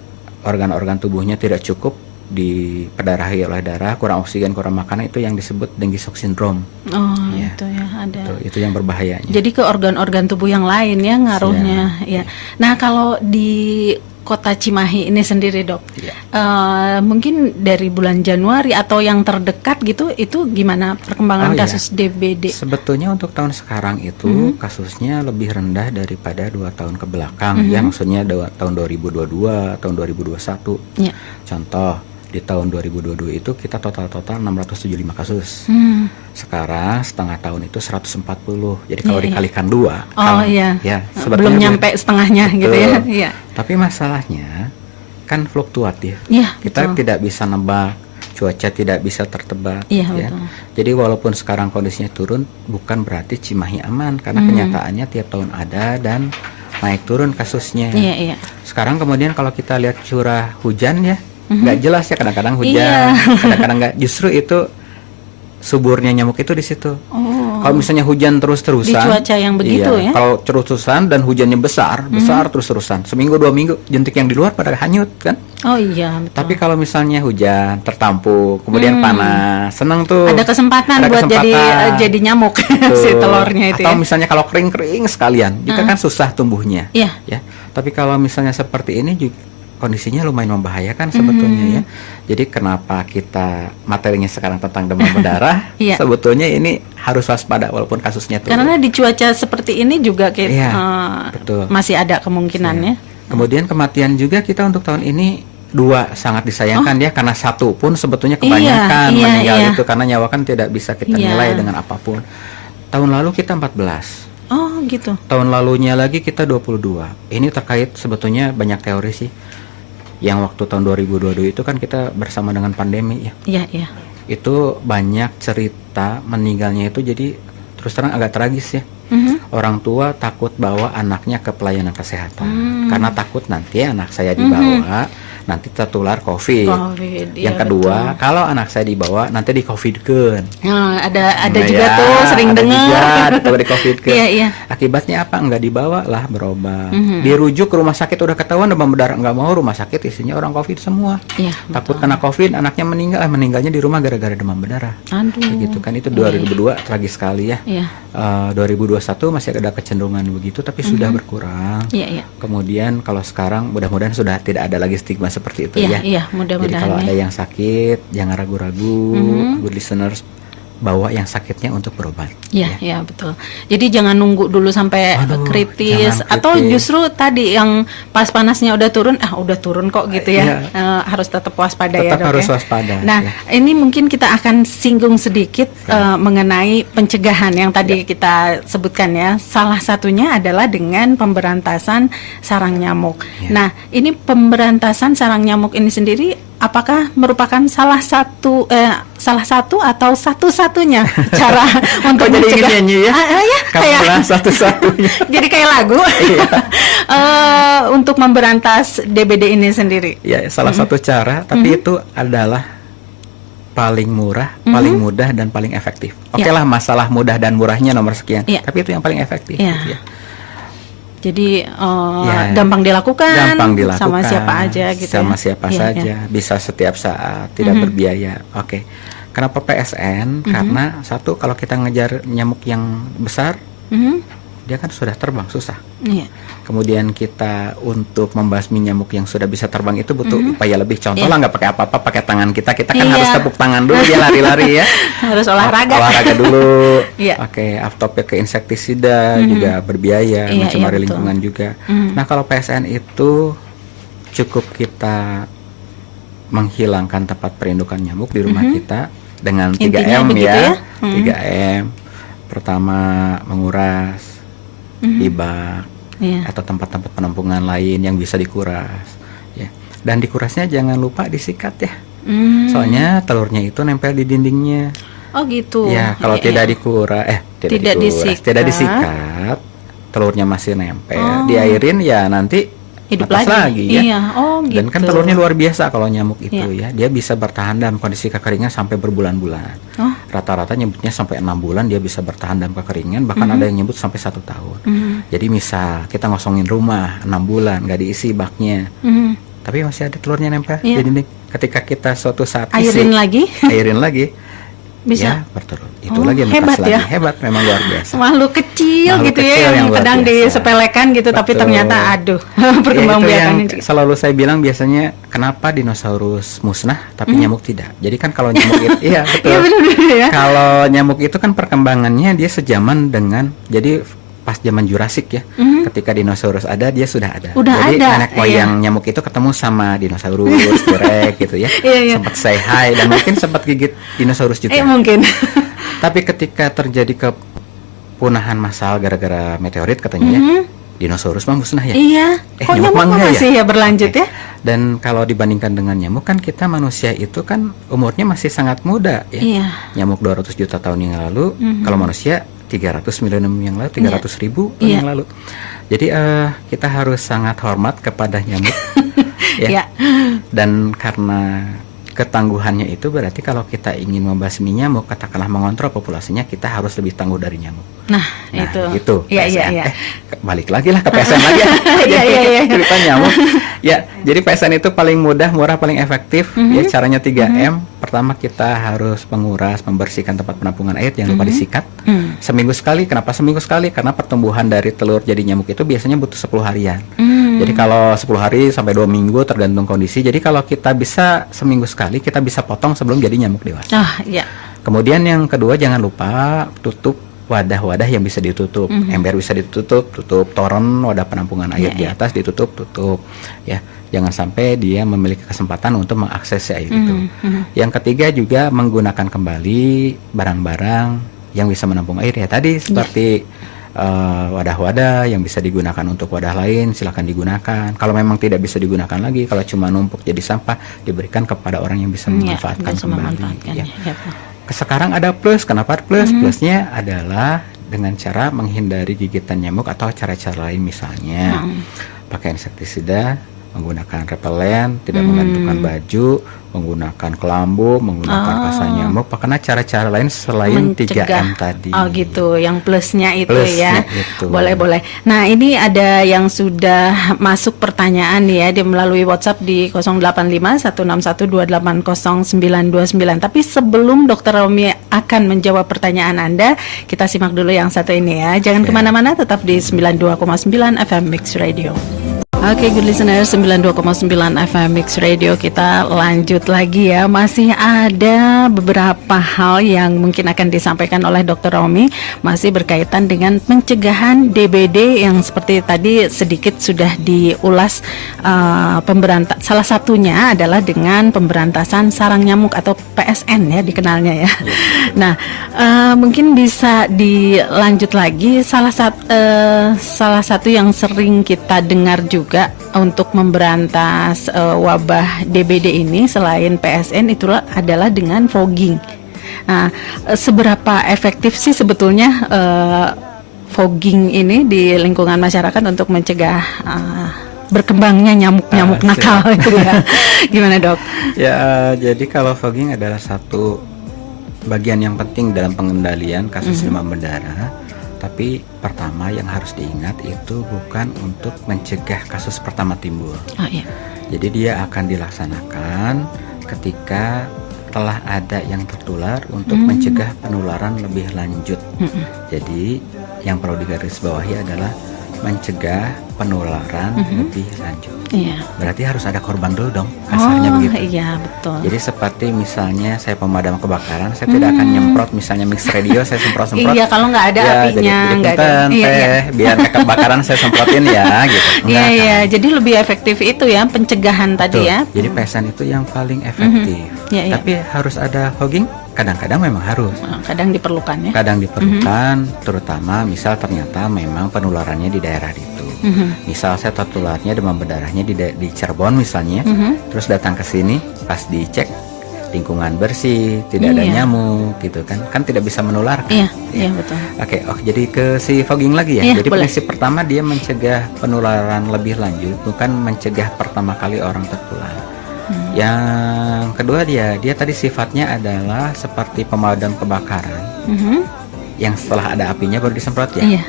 organ-organ tubuhnya tidak cukup diperdarahi oleh darah, kurang oksigen, kurang makanan, itu yang disebut dengue shock syndrome. Oh, ya. Itu ya ada. Itu yang berbahayanya. Jadi ke organ-organ tubuh yang lain ya ngaruhnya. Ya. Nah, kalau di Kota Cimahi ini sendiri, Dok, mungkin dari bulan Januari atau yang terdekat gitu, itu gimana perkembangan kasus DBD? Sebetulnya untuk tahun sekarang itu kasusnya lebih rendah daripada 2 tahun ke belakang, ya maksudnya tahun 2022, tahun 2021. Ya. Contoh, di tahun 2022 itu kita total 675 kasus. Sekarang setengah tahun itu 140. Jadi kalau dikalikan 2, ya belum nyampe setengahnya gitu ya. Iya. Tapi masalahnya kan fluktuatif. Ya, kita tidak bisa nebak, cuaca tidak bisa tertebak. Iya, ya. Jadi walaupun sekarang kondisinya turun, bukan berarti Cimahi aman karena kenyataannya tiap tahun ada dan naik turun kasusnya. Iya. Sekarang kemudian kalau kita lihat curah hujan ya, nggak jelas ya, kadang-kadang hujan, kadang-kadang nggak. Justru itu suburnya nyamuk itu di situ. Kalau misalnya hujan terus-terusan, di cuaca yang begitu ya. Kalau terus-terusan dan hujannya besar terus-terusan, seminggu 2 minggu, jentik yang di luar pada hanyut kan. Oh iya, betul. Tapi kalau misalnya hujan tertampuk, kemudian panas, seneng tuh. Ada kesempatan buat jadi nyamuk si telurnya itu. Atau misalnya kalau kering-kering sekalian, itu kan susah tumbuhnya. Iya. Ya. Tapi kalau misalnya seperti ini juga kondisinya lumayan membahayakan sebetulnya ya. Jadi kenapa kita materinya sekarang tentang demam berdarah? Sebetulnya ini harus waspada walaupun kasusnya turun. Karena di cuaca seperti ini juga betul. Masih ada kemungkinannya. Kemudian kematian juga kita untuk tahun ini 2 sangat disayangkan ya, karena 1 pun sebetulnya kebanyakan meninggal itu karena nyawa kan tidak bisa kita nilai dengan apapun. Tahun lalu kita 14. Oh gitu. Tahun lalunya lagi kita 22. Ini terkait sebetulnya banyak teori sih. Yang waktu tahun 2022 itu kan kita bersama dengan pandemi ya. Iya. Itu banyak cerita meninggalnya itu jadi terus terang agak tragis ya. Orang tua takut bawa anaknya ke pelayanan kesehatan karena takut nanti anak saya dibawa nanti tertular COVID. Yang kedua, kalau anak saya dibawa nanti di COVID-kan. Ada juga tuh sering dengar. Ada di COVID-kan. Iya. Akibatnya apa? Enggak dibawa lah berobat. Dirujuk ke rumah sakit udah ketahuan demam berdarah, enggak mau, rumah sakit isinya orang COVID semua. Iya, takut kena COVID, anaknya meninggalnya di rumah gara-gara demam berdarah. Aduh. Gitu kan, itu 2002 tragis sekali ya. 2021 masih ada kecenderungan begitu tapi sudah berkurang. Iya. Kemudian kalau sekarang mudah-mudahan sudah tidak ada lagi stigma seperti itu ya. Iya, mudah-mudahan. Jadi kalau ada yang sakit, jangan ragu-ragu, good listeners, bawa yang sakitnya untuk berobat. Iya, betul. Jadi jangan nunggu dulu sampai kritis atau justru tadi yang pas panasnya udah turun kok gitu ya. Harus tetap waspada ya, Dok. Tetap harus waspada. Nah, ini mungkin kita akan singgung sedikit mengenai pencegahan yang tadi kita sebutkan ya. Salah satunya adalah dengan pemberantasan sarang nyamuk. Nah, ini pemberantasan sarang nyamuk ini sendiri apakah merupakan salah satu atau satu-satunya cara untuk jadi mencegah? Nyanyi ya? Kayak satu-satunya. Jadi kayak lagu. Untuk memberantas DBD ini sendiri. Ya, salah satu cara, tapi itu adalah paling murah, paling mudah dan paling efektif. Oke lah, masalah mudah dan murahnya nomor sekian, tapi itu yang paling efektif. Gitu ya. Jadi gampang dilakukan sama siapa aja gitu. Sama siapa saja, bisa setiap saat, tidak berbiaya. Oke. Kenapa PSN? Karena satu, kalau kita ngejar nyamuk yang besar, dia kan sudah terbang susah. Iya. Kemudian kita untuk membasmi nyamuk yang sudah bisa terbang itu butuh upaya lebih. Contoh lah nggak pakai apa-apa, pakai tangan kita kan harus tepuk tangan dulu dia lari-lari ya. Harus olahraga dulu. Iya. Pakai aftopik ke insektisida juga berbiaya, mencemari lingkungan juga. Nah kalau PSN itu cukup kita menghilangkan tempat perindukan nyamuk di rumah kita dengan 3M ya. 3M. Pertama menguras di-bak atau tempat-tempat penampungan lain yang bisa dikuras ya. Dan dikurasnya jangan lupa disikat ya. Soalnya telurnya itu nempel di dindingnya. Oh gitu. Ya, kalau tidak disikat, telurnya masih nempel, diairin ya nanti hidup lagi ya. Iya. Oh gitu. Dan kan telurnya luar biasa kalau nyamuk itu ya. Dia bisa bertahan dalam kondisi kekeringan sampai berbulan-bulan. Rata-rata nyebutnya sampai 6 bulan dia bisa bertahan dalam kekeringan, bahkan ada yang nyebut sampai 1 tahun. Jadi misal kita ngosongin rumah 6 bulan nggak diisi baknya, tapi masih ada telurnya nempel di dinding. Ketika kita suatu saat airin lagi bisa ya bertelur. Itu lagi hebat ya. Hebat, memang luar biasa. Makhluk kecil gitu ya yang kadang disepelekan gitu. Betul. Tapi ternyata perkembang biakannya. Selalu saya bilang biasanya kenapa dinosaurus musnah tapi nyamuk tidak. Jadi kan kalau nyamuk itu iya betul. Iya benar ya. Kalau nyamuk itu kan perkembangannya dia sejaman dengan jadi pas zaman Jurassic ya. Ketika dinosaurus ada dia sudah ada. Jadi nenek moyang nyamuk itu ketemu sama dinosaurus, T-Rex gitu ya. Sempat say hi dan mungkin sempat gigit dinosaurus juga. Mungkin. Tapi ketika terjadi kepunahan massal gara-gara meteorit katanya ya, dinosaurus mah musnah ya. Iya. Kok nyamuk masih ya berlanjut ya? Dan kalau dibandingkan dengan nyamuk kan kita manusia itu kan umurnya masih sangat muda ya. Iya. Nyamuk 200 juta tahun yang lalu, kalau manusia 300 milenium yang lalu, 300 ribu tahun yang lalu. Jadi kita harus sangat hormat kepada nyamuk ya. Dan karena ketangguhannya itu berarti kalau kita ingin membasmi nyamuk, katakanlah mengontrol populasinya, kita harus lebih tangguh dari nyamuk. Nah itu. Iya. Balik lagi lah ke PSN lagi ya. Cerita nyamuk. Ya, jadi PSN itu paling mudah, murah, paling efektif. Ya, caranya 3M. Pertama kita harus menguras, membersihkan tempat penampungan air, jangan lupa disikat. Seminggu sekali. Kenapa seminggu sekali? Karena pertumbuhan dari telur jadi nyamuk itu biasanya butuh 10 harian. Jadi kalau 10 hari sampai 2 minggu tergantung kondisi. Jadi kalau kita bisa seminggu sekali, kita bisa potong sebelum jadi nyamuk dewasa. Kemudian yang kedua jangan lupa tutup wadah-wadah yang bisa ditutup. Ember bisa ditutup, tutup toren wadah penampungan air di atas ditutup, ya. Jangan sampai dia memiliki kesempatan untuk mengakses air itu. Yang ketiga juga menggunakan kembali barang-barang yang bisa menampung air ya tadi seperti wadah-wadah yang bisa digunakan untuk wadah lain silakan digunakan. Kalau memang tidak bisa digunakan lagi, kalau cuma numpuk jadi sampah, diberikan kepada orang yang bisa memanfaatkan kembali. Ya. Sekarang ada plus. Kenapa plus? Plusnya adalah dengan cara menghindari gigitan nyamuk atau cara-cara lain, misalnya pakai insektisida, menggunakan repelen, tidak menggantungkan baju, menggunakan kelambu, menggunakan kasa nyamuk, karena cara-cara lain selain 3M tadi. Oh gitu, yang plusnya itu ya. Boleh. Nah ini ada yang sudah masuk pertanyaan ya, dia melalui WhatsApp di 085161280929. Tapi sebelum Dr. Romi akan menjawab pertanyaan Anda, kita simak dulu yang satu ini ya. Jangan kemana-mana, tetap di 92,9 FM Mix Radio. Oke, good listener, 92,9 FM Mix Radio. Kita lanjut lagi ya. Masih ada beberapa hal yang mungkin akan disampaikan oleh Dr. Romi, masih berkaitan dengan pencegahan DBD yang seperti tadi sedikit sudah diulas. Salah satunya adalah dengan pemberantasan sarang nyamuk atau PSN ya dikenalnya ya. Nah, mungkin bisa dilanjut lagi. Salah satu yang sering kita dengar juga untuk memberantas wabah DBD ini selain PSN itulah adalah dengan fogging. Nah, seberapa efektif sih sebetulnya fogging ini di lingkungan masyarakat untuk mencegah berkembangnya nyamuk-nyamuk nakal itu ya? Gimana dok? Ya, jadi kalau fogging adalah satu bagian yang penting dalam pengendalian kasus demam berdarah. Tapi pertama yang harus diingat itu bukan untuk mencegah kasus pertama timbul. Jadi dia akan dilaksanakan ketika setelah ada yang tertular untuk mencegah penularan lebih lanjut. Jadi yang perlu digarisbawahi adalah mencegah penularan lebih lanjut. Iya. Berarti harus ada korban dulu dong, kasarnya begitu. Iya, betul. Jadi seperti misalnya saya pemadam kebakaran, saya tidak akan nyemprot misalnya Mix Radio, saya semprot-semprot. Iya, kalau nggak ada apinya, nggak ada. Biar ke kebakaran saya semprotin ya, gitu. Iya. Jadi lebih efektif itu ya pencegahan tadi ya. Jadi PSN itu yang paling efektif. Tapi harus ada fogging. Kadang-kadang memang harus. Kadang diperlukan ya. Kadang diperlukan, terutama misal ternyata memang penularannya di daerah itu. Misal saya tertularnya demam berdarahnya di Cirebon misalnya, terus datang ke sini, pas dicek lingkungan bersih, tidak ada nyamuk, gitu kan tidak bisa menularkan. Iya betul. Oke, jadi ke si fogging lagi ya. Jadi prinsip pertama dia mencegah penularan lebih lanjut, bukan mencegah pertama kali orang tertular. Yang kedua dia tadi sifatnya adalah seperti pemadam kebakaran, yang setelah ada apinya baru disemprot ya. Iya.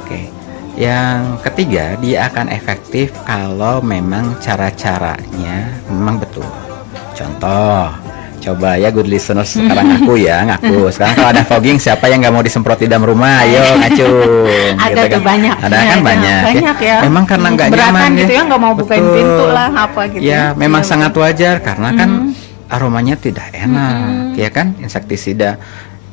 Oke. Yang ketiga dia akan efektif kalau memang cara-caranya memang betul. Contoh, coba ya good listeners sekarang ngaku. Sekarang kalau ada fogging siapa yang nggak mau disemprot di dalam rumah? Ayo ngacung. Ada gitu tuh banyak. Ada kan banyak ya. Memang karena nggak nyaman gitu ya, nggak mau bukain pintu lah apa gitu. Ya memang sangat wajar karena kan aromanya tidak enak, ya kan, insektisida,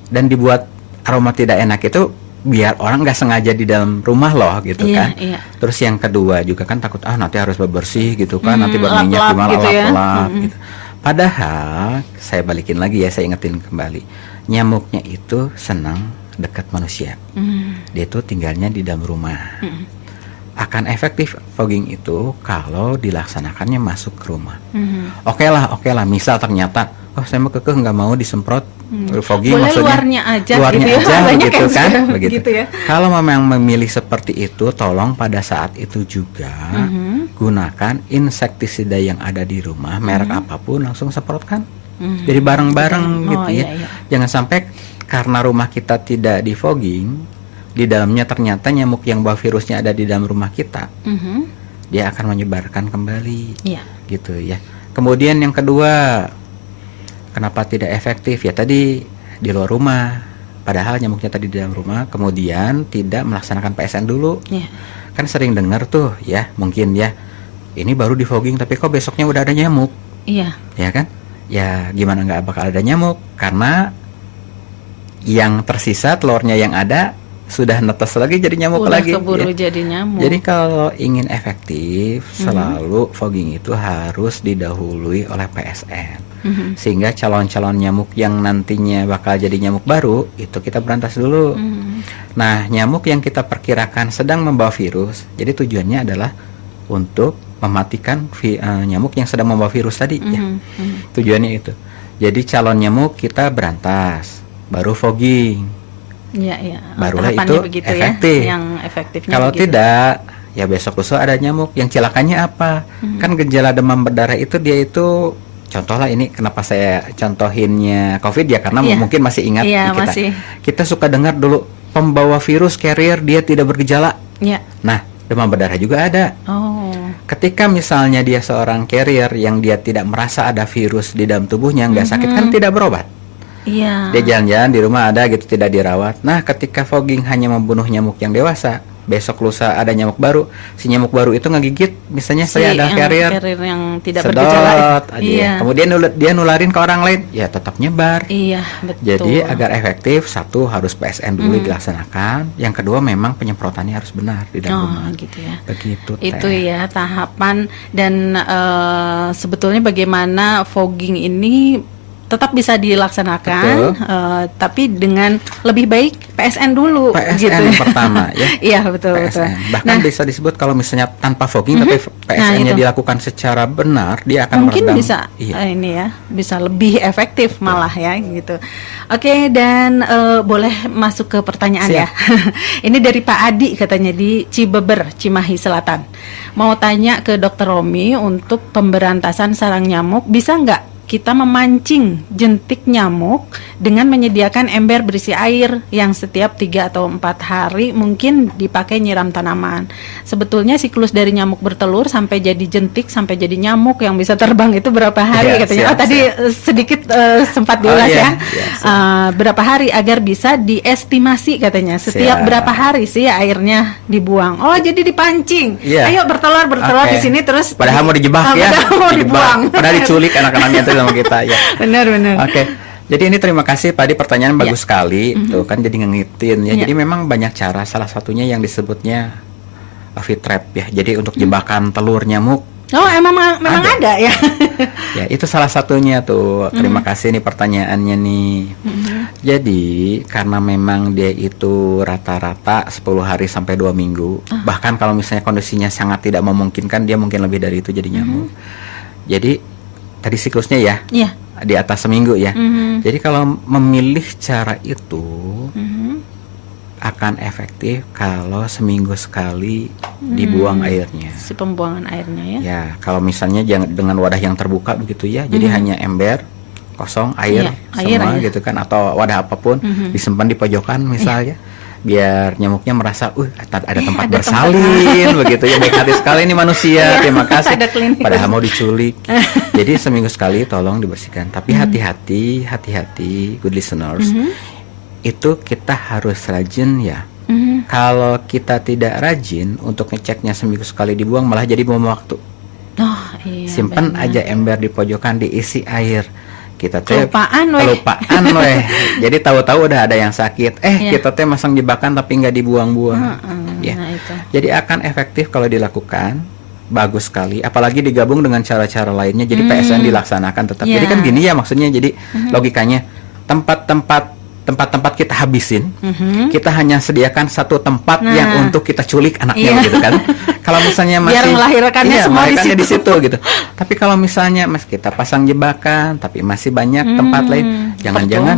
dan dibuat aroma tidak enak itu biar orang nggak sengaja di dalam rumah loh gitu kan. Terus yang kedua juga kan takut nanti harus bebersih gitu kan, nanti berminyak gimana gitu lap-lap gitu. Padahal saya balikin lagi ya, saya ingetin kembali, nyamuknya itu senang dekat manusia. Dia itu tinggalnya di dalam rumah. Akan efektif fogging itu kalau dilaksanakannya masuk ke rumah. Oke lah, misal ternyata saya mau kekeh nggak mau disemprot fogging, boleh maksudnya luarnya aja gitu kan, begitu ya. Kalau memang memilih seperti itu, tolong pada saat itu juga gunakan insektisida yang ada di rumah, merek apapun, langsung semprotkan. Jadi bareng-bareng gitu ya. Jangan sampai karena rumah kita tidak di fogging, di dalamnya ternyata nyamuk yang bawa virusnya ada di dalam rumah kita, dia akan menyebarkan kembali, gitu ya. Kemudian yang kedua, kenapa tidak efektif? Ya tadi di luar rumah, padahal nyamuknya tadi di dalam rumah, kemudian tidak melaksanakan PSN dulu. Kan sering dengar tuh ya, mungkin ya, ini baru di fogging tapi kok besoknya udah ada nyamuk. Ya kan? Ya gimana nggak bakal ada nyamuk? Karena yang tersisa telurnya yang ada sudah netes lagi jadi nyamuk lagi. Keburu jadi nyamuk. Jadi kalau ingin efektif, selalu fogging itu harus didahului oleh PSN. Sehingga calon-calon nyamuk yang nantinya bakal jadi nyamuk baru itu kita berantas dulu. Nah, nyamuk yang kita perkirakan sedang membawa virus, jadi tujuannya adalah untuk mematikan nyamuk yang sedang membawa virus tadi ya. Tujuannya itu. Jadi calon nyamuk kita berantas, baru fogging. Barulah itu efektif. Ya, yang efektifnya kalau begitu. Tidak, ya besok lusa ada nyamuk. Yang celakanya apa? Kan gejala demam berdarah itu dia itu, contoh lah ini kenapa saya contohinnya COVID ya, karena mungkin masih ingat kita suka dengar dulu pembawa virus carrier dia tidak bergejala. Nah, demam berdarah juga ada. Ketika misalnya dia seorang carrier yang dia tidak merasa ada virus di dalam tubuhnya, nggak sakit, kan tidak berobat. Dia jalan-jalan di rumah ada gitu, tidak dirawat. Nah, ketika fogging hanya membunuh nyamuk yang dewasa, besok lusa ada nyamuk baru, si nyamuk baru itu ngegigit, misalnya saya ada carrier yang tidak bergejala kemudian dia nularin ke orang lain, ya tetap nyebar. Betul. Jadi agar efektif, satu harus PSN dulu dilaksanakan, yang kedua memang penyemprotannya harus benar di dalam rumah. Gitu ya. Begitu. Itu ya tahapan dan sebetulnya bagaimana fogging ini tetap bisa dilaksanakan, tapi dengan lebih baik PSN dulu. PSN gitu. Pertama ya. Iya betul. Bahkan bisa disebut kalau misalnya tanpa fogging, tapi PSN-nya dilakukan secara benar, dia akan mungkin meredam. Bisa ini ya, bisa lebih efektif malah ya gitu. Oke, dan boleh masuk ke pertanyaan. Siap. Ya. Ini dari Pak Adi katanya di Cibeber, Cimahi Selatan. Mau tanya ke Dokter Romi untuk pemberantasan sarang nyamuk, bisa nggak kita memancing jentik nyamuk dengan menyediakan ember berisi air yang setiap 3 atau 4 hari mungkin dipakai nyiram tanaman. Sebetulnya siklus dari nyamuk bertelur sampai jadi jentik sampai jadi nyamuk yang bisa terbang itu berapa hari katanya. Tadi sedikit sempat diulas berapa hari agar bisa diestimasi katanya. Setiap berapa hari sih airnya dibuang. Oh, jadi dipancing. Ayo bertelur di sini terus padahal mau dijebak mau dibuang. Padahal diculik anak-anaknya itu sama kita ya. Benar. Jadi ini terima kasih Pak Adi, pertanyaan bagus sekali. Tuh kan jadi ngengitin ya. Jadi memang banyak cara, salah satunya yang disebutnya feed trap ya. Jadi untuk jebakan telur nyamuk. Oh, memang ada ya. Ya, itu salah satunya tuh. Terima kasih nih pertanyaannya nih. Jadi karena memang dia itu rata-rata 10 hari sampai 2 minggu. Bahkan kalau misalnya kondisinya sangat tidak memungkinkan, dia mungkin lebih dari itu jadi nyamuk. Jadi tadi siklusnya ya, di atas seminggu ya. Jadi kalau memilih cara itu akan efektif kalau seminggu sekali dibuang airnya. Si pembuangan airnya ya. Ya, kalau misalnya jangan dengan wadah yang terbuka begitu ya. Jadi hanya ember kosong, air semua gitu kan, atau wadah apapun disimpan di pojokan misalnya. Biar nyamuknya merasa, ada tempat bersalin, begitu ya. Baik hati sekali ini manusia, terima kasih. Padahal mau diculik. Jadi seminggu sekali tolong dibersihkan. Tapi hati-hati, good listeners. Itu kita harus rajin ya. Kalau kita tidak rajin untuk ngeceknya seminggu sekali dibuang, malah jadi bom waktu. Simpan aja ember di pojokan, diisi air. Kita kelupaan weh. Jadi tahu-tahu udah ada yang sakit. Kita masang jebakan tapi nggak dibuang-buang. Nah, itu. Jadi akan efektif kalau dilakukan. Bagus sekali. Apalagi digabung dengan cara-cara lainnya. Jadi PSN dilaksanakan tetap. Jadi kan gini ya maksudnya. Jadi logikanya tempat-tempat kita habisin. Kita hanya sediakan satu tempat yang untuk kita culik anaknya gitu kan. Kalau misalnya masih biar melahirkannya semua di situ gitu. Tapi kalau misalnya kita pasang jebakan tapi masih banyak tempat lain, jangan-jangan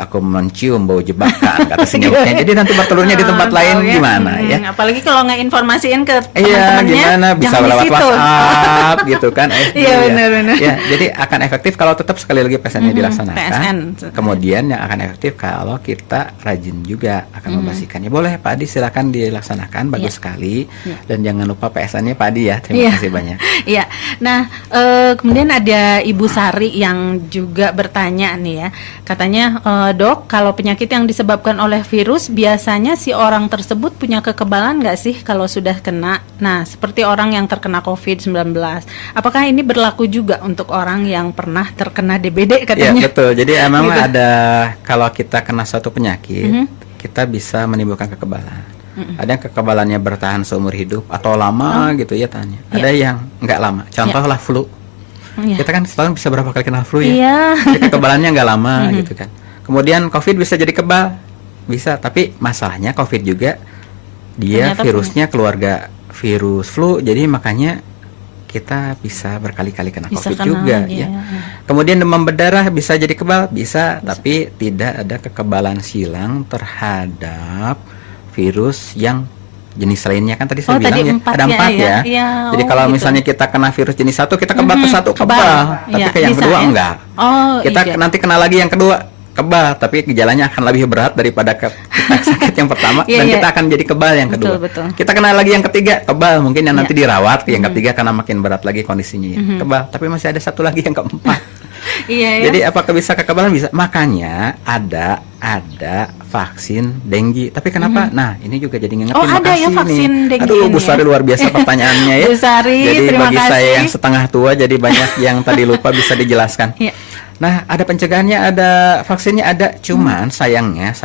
aku mencium bau jebakan kata si nyamuknya. Jadi nanti bertelurnya di tempat lain gimana ya? Apalagi kalau nggak informasiin ke teman-temannya, gimana bisa lewat WhatsApp gitu kan? Benar. Ya, jadi akan efektif kalau tetap sekali lagi PSN-nya dilaksanakan. Kemudian yang akan efektif kalau kita rajin juga akan membersihkannya. Boleh Pak Adi, silakan dilaksanakan, bagus sekali. Dan jangan lupa PSN-nya Pak Adi ya. Terima kasih banyak. Iya. Nah, kemudian ada Ibu Sari yang juga bertanya nih ya. Katanya, Dok, kalau penyakit yang disebabkan oleh virus biasanya si orang tersebut punya kekebalan nggak sih kalau sudah kena? Nah, seperti orang yang terkena COVID-19. Apakah ini berlaku juga untuk orang yang pernah terkena DBD katanya? Iya, betul. Jadi emang ada, kalau kita kena suatu penyakit, kita bisa menimbulkan kekebalan. Ada yang kekebalannya bertahan seumur hidup atau lama gitu ya tanya. Ada yang nggak lama. Contohlah flu. Kita kan setahun bisa berapa kali kena flu ya. Jadi kekebalannya nggak lama gitu kan. Kemudian COVID bisa jadi kebal, bisa. Tapi masalahnya COVID juga dia virusnya keluarga virus flu. Jadi makanya kita bisa berkali-kali kena COVID juga ya. Kemudian demam berdarah bisa jadi kebal, bisa. Tapi tidak ada kekebalan silang terhadap virus yang jenis lainnya kan tadi saya bilang ada 4 ya. Jadi kalau misalnya kita kena virus jenis 1 kita kebal ke 1 kebal, tapi ke yang kedua enggak. Kita nanti kena lagi yang kedua kebal, tapi gejalanya akan lebih berat daripada kita sakit yang pertama dan kita akan jadi kebal yang kedua. Betul. Kita kena lagi yang ketiga kebal, mungkin yang nanti dirawat yang ketiga karena makin berat lagi kondisinya ya. Kebal, tapi masih ada satu lagi yang keempat. Jadi apakah bisa kekebalan? Bisa. Makanya ada vaksin dengue. Tapi kenapa? Nah, ini juga jadi ngingetin. Ada ya vaksin dengue. Aduh, Bu Sari luar biasa pertanyaannya ya. Bu Sari, jadi terima bagi kasih. saya yang setengah tua jadi banyak yang tadi lupa bisa dijelaskan. Nah, ada pencegahannya, ada vaksinnya ada. Cuman sayangnya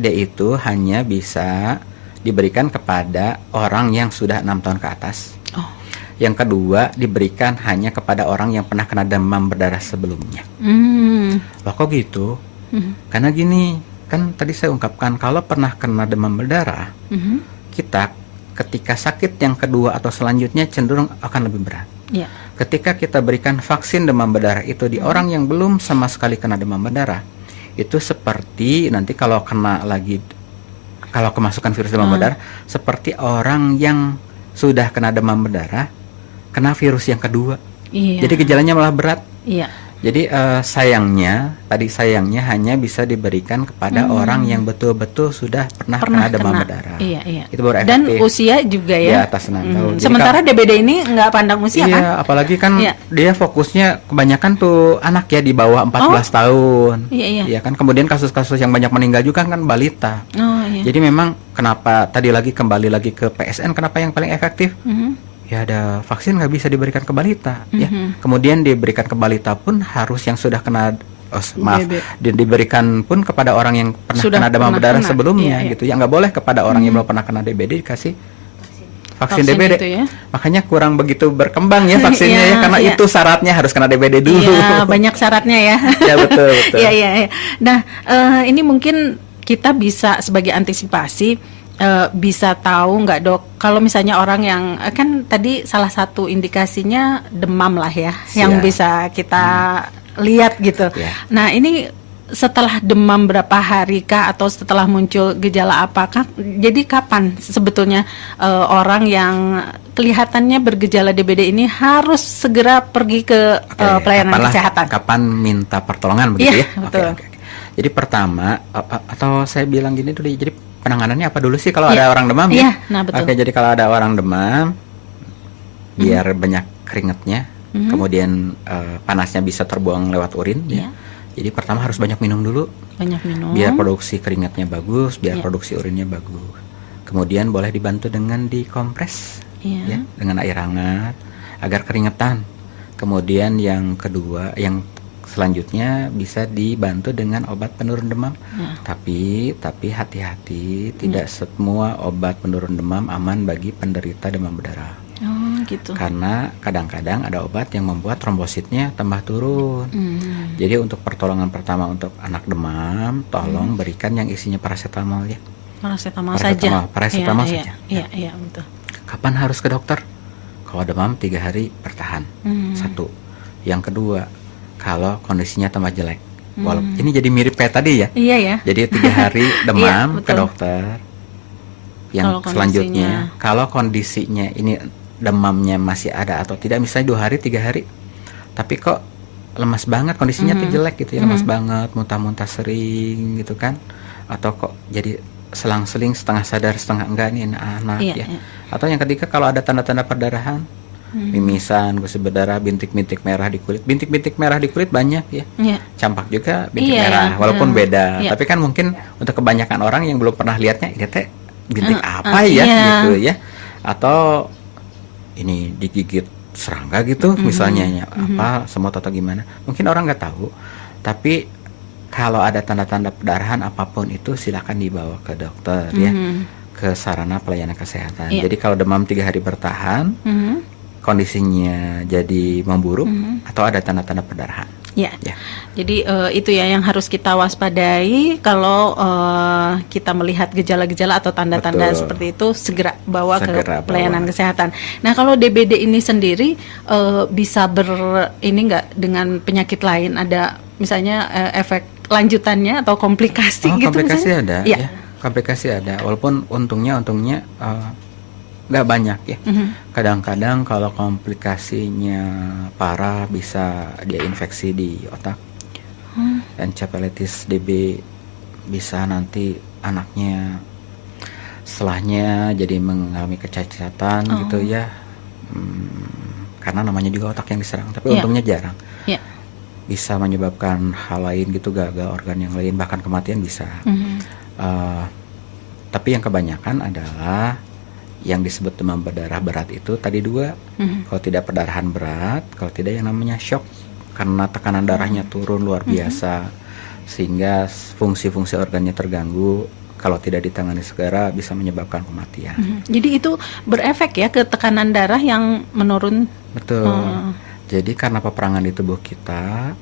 dia itu hanya bisa diberikan kepada orang yang sudah 6 tahun ke atas. Yang kedua, diberikan hanya kepada orang yang pernah kena demam berdarah sebelumnya. Loh kok gitu? Karena gini, kan tadi saya ungkapkan kalau pernah kena demam berdarah, kita ketika sakit yang kedua atau selanjutnya cenderung akan lebih berat. Ketika kita berikan vaksin demam berdarah itu di orang yang belum sama sekali kena demam berdarah, itu seperti nanti kalau kena lagi, kalau kemasukan virus demam berdarah, seperti orang yang sudah kena demam berdarah kena virus yang kedua. Iya. Jadi gejalanya malah berat. Iya. Jadi sayangnya hanya bisa diberikan kepada orang yang betul-betul sudah pernah kena demam berdarah. Iya, iya. Itu baru Dan efektif. usia juga Di ya. atas 6 tahun. Jadi Sementara DBD ini nggak pandang usia kan? iya, apalagi kan Iya. dia fokusnya kebanyakan tuh anak ya di bawah 14 tahun. Iya, iya. Iya kan, kemudian kasus-kasus yang banyak meninggal juga kan balita. Oh iya. Jadi memang kenapa kembali lagi ke PSN, kenapa yang paling efektif? Ya ada vaksin nggak bisa diberikan ke balita, ya. Kemudian diberikan ke balita pun harus yang sudah kena, diberikan pun kepada orang yang pernah kena demam berdarah sebelumnya, gitu. Ya nggak boleh kepada orang yang belum pernah kena DBD dikasih vaksin DBD. Itu ya? Makanya kurang begitu berkembang ya vaksinnya ya, karena itu syaratnya harus kena DBD dulu. Iya, banyak syaratnya ya. Ya betul. Iya, iya. Nah, ini mungkin kita bisa sebagai antisipasi. Bisa tahu nggak dok, kalau misalnya orang yang kan tadi salah satu indikasinya demam lah ya, yang bisa kita lihat gitu. Nah ini setelah demam berapa hari kah, atau setelah muncul gejala apakah? Jadi kapan sebetulnya orang yang kelihatannya bergejala DBD ini harus segera pergi ke pelayanan kesehatan? Kapan minta pertolongan begitu ya? Betul. Oke. Jadi pertama, atau saya bilang gini dulu, jadi penanganannya apa dulu sih kalau ada orang demam ya? Nah, betul. Oke, jadi kalau ada orang demam, biar banyak keringatnya, kemudian panasnya bisa terbuang lewat urin. Ya. Jadi pertama harus banyak minum dulu. Banyak minum. Biar produksi keringatnya bagus, biar produksi urinnya bagus. Kemudian boleh dibantu dengan dikompres, ya, dengan air hangat agar keringetan. Kemudian yang kedua, yang selanjutnya bisa dibantu dengan obat penurun demam. Tapi hati-hati, tidak semua obat penurun demam aman bagi penderita demam berdarah. Oh, gitu. Karena kadang-kadang ada obat yang membuat trombositnya tambah turun. Jadi untuk pertolongan pertama untuk anak demam, tolong berikan yang isinya paracetamol ya. Paracetamol saja. Paracetamol saja. Iya, betul. Kapan harus ke dokter? Kalau demam 3 hari bertahan. Satu. Yang kedua, kalau kondisinya tambah jelek. Walaupun ini jadi mirip kayak tadi ya. Iya ya. Jadi 3 hari demam ke dokter. Yang selanjutnya, kalau kondisinya ini demamnya masih ada atau tidak, misalnya 2 hari 3 hari, tapi kok lemas banget, kondisinya tuh jelek gitu ya, lemas banget, muntah-muntah sering gitu kan, atau kok jadi selang-seling, setengah sadar setengah enggak, ini anak ya. Atau yang ketiga, kalau ada tanda-tanda perdarahan, mimisan, gusi berdarah, bintik-bintik merah di kulit. Bintik-bintik merah di kulit banyak ya. Campak juga bintik merah, walaupun beda. Tapi kan mungkin untuk kebanyakan orang yang belum pernah lihatnya, ini teh bintik apa ya gitu ya. Atau ini digigit serangga gitu misalnya, apa semut atau gimana. Mungkin orang nggak tahu. Tapi kalau ada tanda-tanda perdarahan apapun itu, silakan dibawa ke dokter ya, ke sarana pelayanan kesehatan. Jadi kalau demam 3 hari bertahan, kondisinya jadi memburuk, atau ada tanda-tanda perdarahan. Ya. Jadi itu ya yang harus kita waspadai kalau kita melihat gejala-gejala atau tanda-tanda seperti itu, segera bawa ke pelayanan kesehatan. Nah kalau DBD ini sendiri bisa ini nggak dengan penyakit lain, ada misalnya efek lanjutannya atau komplikasi gitu? Komplikasi misalnya? ada, ya. Komplikasi ada, walaupun untungnya nggak banyak ya. Kadang-kadang kalau komplikasinya parah bisa dia infeksi di otak. Encephalitis DB bisa nanti anaknya setelahnya jadi mengalami kecacatan gitu ya. Karena namanya juga otak yang diserang, tapi untungnya jarang. Bisa menyebabkan hal lain gitu, gagal organ yang lain, bahkan kematian bisa. Tapi yang kebanyakan adalah yang disebut demam berdarah berat itu tadi 2. Kalau tidak perdarahan berat, kalau tidak yang namanya shock, karena tekanan darahnya turun luar biasa, sehingga fungsi-fungsi organnya terganggu. Kalau tidak ditangani segera bisa menyebabkan kematian. Jadi itu berefek ya ke tekanan darah yang menurun. Betul. Jadi karena peperangan di tubuh kita,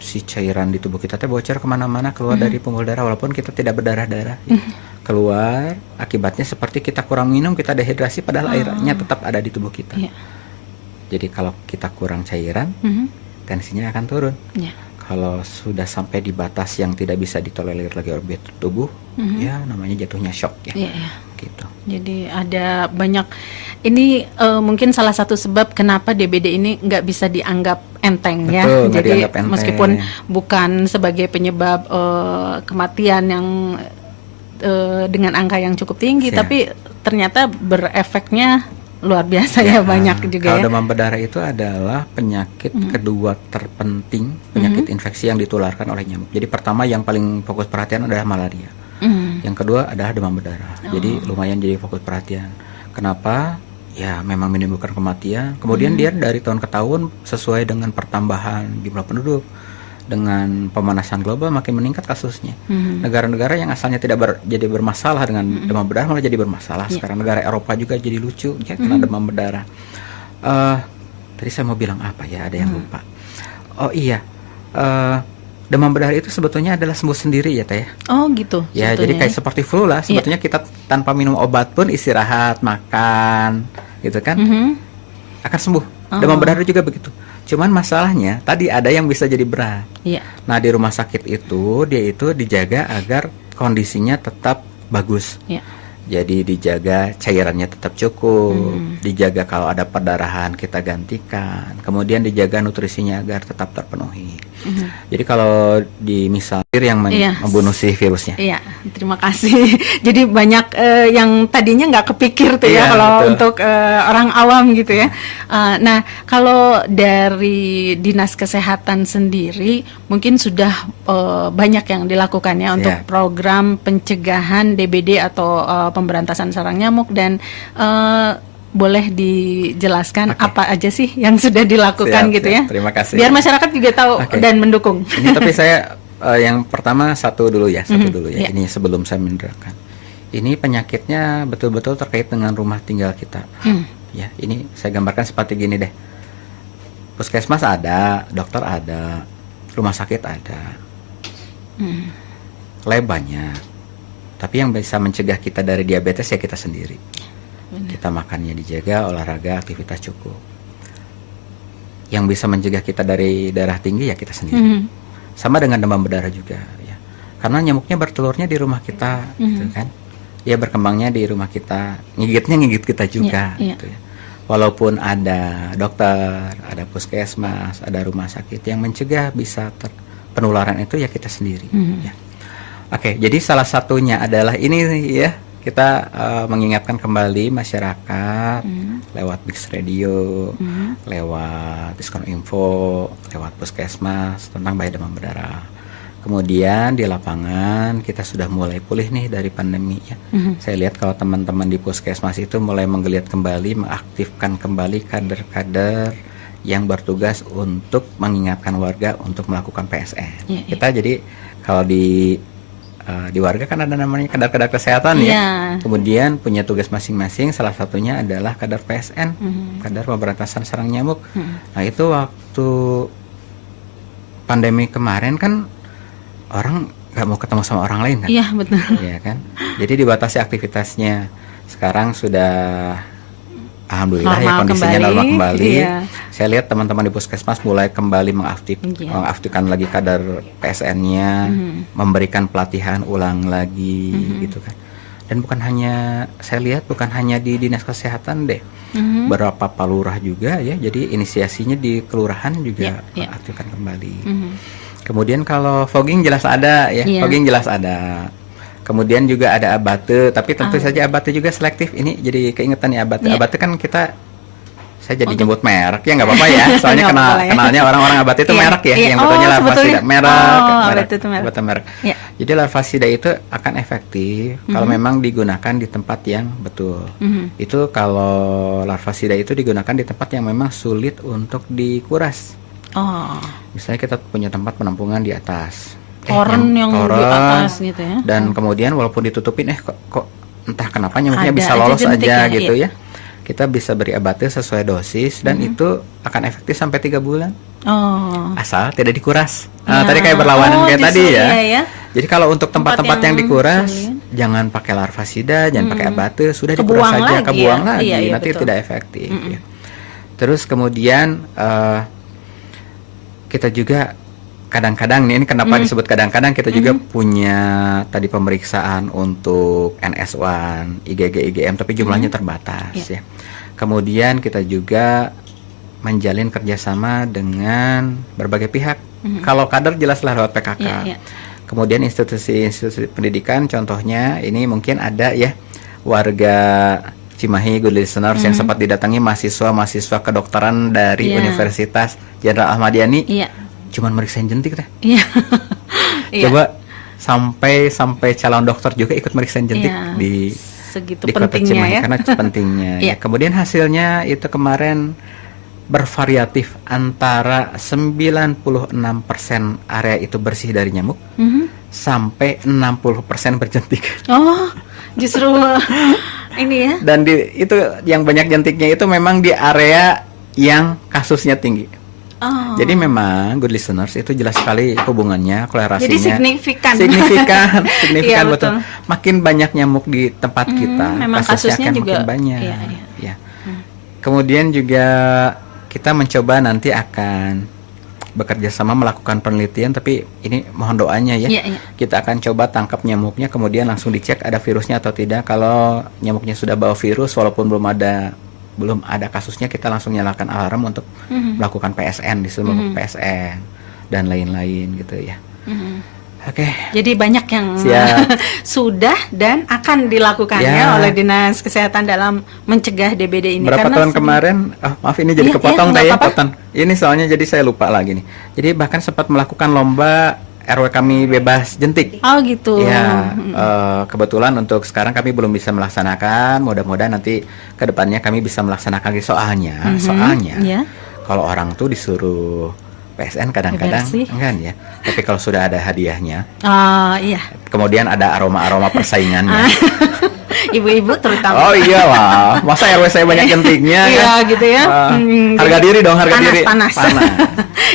si cairan di tubuh kita bocor kemana-mana, keluar dari pembuluh darah, walaupun kita tidak berdarah-darah ya. Keluar, akibatnya seperti kita kurang minum, kita dehidrasi, padahal airnya tetap ada di tubuh kita. Jadi kalau kita kurang cairan, tensinya akan turun. Kalau sudah sampai di batas yang tidak bisa ditolerir lagi oleh tubuh, ya namanya jatuhnya shock ya. gitu. Jadi ada banyak ini mungkin salah satu sebab kenapa DBD ini nggak bisa dianggap enteng. Betul, ya. Jadi dianggap enteng. Meskipun bukan sebagai penyebab kematian yang dengan angka yang cukup tinggi, tapi ternyata berefeknya luar biasa ya, banyak juga. Kalau demam berdarah itu adalah penyakit kedua terpenting, penyakit infeksi yang ditularkan oleh nyamuk. Jadi pertama yang paling fokus perhatian adalah malaria. Yang kedua adalah demam berdarah. Jadi lumayan jadi fokus perhatian. Kenapa? Ya memang menimbulkan kematian. Kemudian dia dari tahun ke tahun sesuai dengan pertambahan jumlah penduduk, dengan pemanasan global makin meningkat kasusnya. Negara-negara yang asalnya tidak jadi bermasalah dengan demam berdarah malah jadi bermasalah. Sekarang negara Eropa juga jadi lucu ya kena demam berdarah. Tadi saya mau bilang apa ya, ada yang lupa. Oh iya, demam berdarah itu sebetulnya adalah sembuh sendiri ya Teh. Oh gitu. Ya jadi kayak seperti flu lah. Sebetulnya kita tanpa minum obat pun istirahat, makan, gitu kan, akan sembuh. Demam berdarah juga begitu. Cuman masalahnya tadi ada yang bisa jadi berat. Nah di rumah sakit itu dia itu dijaga agar kondisinya tetap bagus. Jadi dijaga cairannya tetap cukup, dijaga kalau ada perdarahan kita gantikan, kemudian dijaga nutrisinya agar tetap terpenuhi. Jadi kalau di misal yang membunuh si virusnya. Iya, terima kasih. Jadi banyak yang tadinya nggak kepikir tuh ya kalau untuk orang awam gitu ya. Nah kalau dari Dinas Kesehatan sendiri mungkin sudah banyak yang dilakukan ya untuk program pencegahan DBD atau pemberantasan sarang nyamuk, dan boleh dijelaskan apa aja sih yang sudah dilakukan gitu ya? Terima kasih. Biar masyarakat juga tahu dan mendukung. Ini tapi saya yang pertama satu dulu ya. Ini sebelum saya menerangkan. Ini penyakitnya betul-betul terkait dengan rumah tinggal kita. Ya, ini saya gambarkan seperti gini deh. Puskesmas ada, dokter ada, rumah sakit ada, lab banyak. Tapi yang bisa mencegah kita dari diabetes ya kita sendiri. Kita makannya dijaga, olahraga, aktivitas cukup. Yang bisa mencegah kita dari darah tinggi ya kita sendiri. Sama dengan demam berdarah juga ya. Karena nyamuknya bertelurnya di rumah kita, gitu kan. Dia berkembangnya di rumah kita, ngigit kita juga, gitu ya. Walaupun ada dokter, ada puskesmas, ada rumah sakit yang mencegah bisa penularan itu ya kita sendiri. Ya. Oke, jadi salah satunya adalah ini ya, kita mengingatkan kembali masyarakat lewat Mix Radio, lewat Diskon Info, lewat puskesmas tentang bahaya demam berdarah. Kemudian di lapangan kita sudah mulai pulih nih dari pandemi ya. Saya lihat kalau teman-teman di puskesmas itu mulai menggeliat kembali, mengaktifkan kembali kader-kader yang bertugas untuk mengingatkan warga untuk melakukan PSN. Kita jadi kalau di warga kan ada namanya kadar-kadar kesehatan ya. Kemudian punya tugas masing-masing, salah satunya adalah kadar PSN, kadar pemberantasan sarang nyamuk. Nah itu waktu pandemi kemarin kan orang nggak mau ketemu sama orang lain kan? Iya betul. Iya kan. Jadi dibatasi aktivitasnya. Sekarang sudah alhamdulillah normal ya kondisinya normal kembali. Saya lihat teman-teman di puskesmas mulai kembali mengaktifkan lagi kadar PSN-nya, memberikan pelatihan ulang lagi gitu kan. Dan bukan hanya saya lihat bukan hanya di Dinas Kesehatan deh. Beberapa palurah juga ya. Jadi inisiasinya di kelurahan juga mengaktifkan kembali. Kemudian kalau fogging jelas ada ya. Fogging jelas ada. Kemudian juga ada abate, tapi tentu saja abate juga selektif. Ini jadi keingetan ya abate. Abate kan saya jadi nyebut merek ya nggak apa-apa ya. Soalnya kenalnya orang-orang abate itu merek ya. Yang betulnya larvasida merek. Jadi larvasida itu akan efektif kalau memang digunakan di tempat yang betul. Itu kalau larvasida itu digunakan di tempat yang memang sulit untuk dikuras. Misalnya kita punya tempat penampungan di atas. Toren yang di atas gitu ya. Dan kemudian walaupun ditutupin kok entah kenapa nyamuknya bisa lolos aja gitu ya. Kita bisa beri abate sesuai dosis dan itu akan efektif sampai 3 bulan. Asal tidak dikuras. Tadi kayak berlawanan kayak tadi ya. Jadi kalau untuk tempat-tempat yang dikuras jangan pakai larvasida, jangan pakai abate, sudah dikuras saja, kebuang lagi. Nanti tidak efektif ya. Terus kemudian kita juga kadang-kadang nih, ini kenapa disebut kadang-kadang, kita juga punya tadi pemeriksaan untuk NS1, IgG, IgM, tapi jumlahnya terbatas ya. Kemudian kita juga menjalin kerjasama dengan berbagai pihak. Kalau kader jelaslah lewat PKK. Kemudian institusi-institusi pendidikan, contohnya ini mungkin ada ya warga Cimahi, good listeners, yang sempat didatangi mahasiswa kedokteran dari Universitas Jenderal Ahmad Yani, cuman meriksain jentik teh. Coba sampai calon dokter juga ikut meriksain jentik di Kota Cimahi karena pentingnya. Ya. Kemudian hasilnya itu kemarin bervariatif antara 96% area itu bersih dari nyamuk sampai 60% berjentik. Oh, justru ini ya. Dan itu yang banyak jentiknya itu memang di area yang kasusnya tinggi. Oh. Jadi memang good listeners itu jelas sekali hubungannya, korelasinya. Jadi signifikan iya, betul. Makin banyak nyamuk di tempat kita, kasusnya akan juga makin banyak. Iya. Kemudian juga kita mencoba nanti akan bekerja sama melakukan penelitian, tapi ini mohon doanya ya. Kita akan coba tangkap nyamuknya, kemudian langsung dicek ada virusnya atau tidak. Kalau nyamuknya sudah bawa virus, walaupun belum ada kasusnya, kita langsung nyalakan alarm untuk melakukan PSN di seluruh PSN dan lain-lain gitu ya. Oke. Jadi banyak yang sudah dan akan dilakukannya oleh Dinas Kesehatan dalam mencegah DBD ini. Berapa tahun kemarin? Maaf ini jadi kepotong ya, potong. Ini soalnya jadi saya lupa lagi nih. Jadi bahkan sempat melakukan lomba RW kami bebas jentik. Oh gitu. Ya, kebetulan untuk sekarang kami belum bisa melaksanakan. Mudah-mudahan nanti kedepannya kami bisa melaksanakan. Soalnya kalau orang tuh disuruh PSN kadang-kadang enggak ya. Tapi kalau sudah ada hadiahnya, kemudian ada aroma-aroma persaingannya. Ibu-ibu terutama. Oh iya lah, masa RW saya banyak jentiknya. Iya gitu ya. Harga diri dong, harga diri. Panas.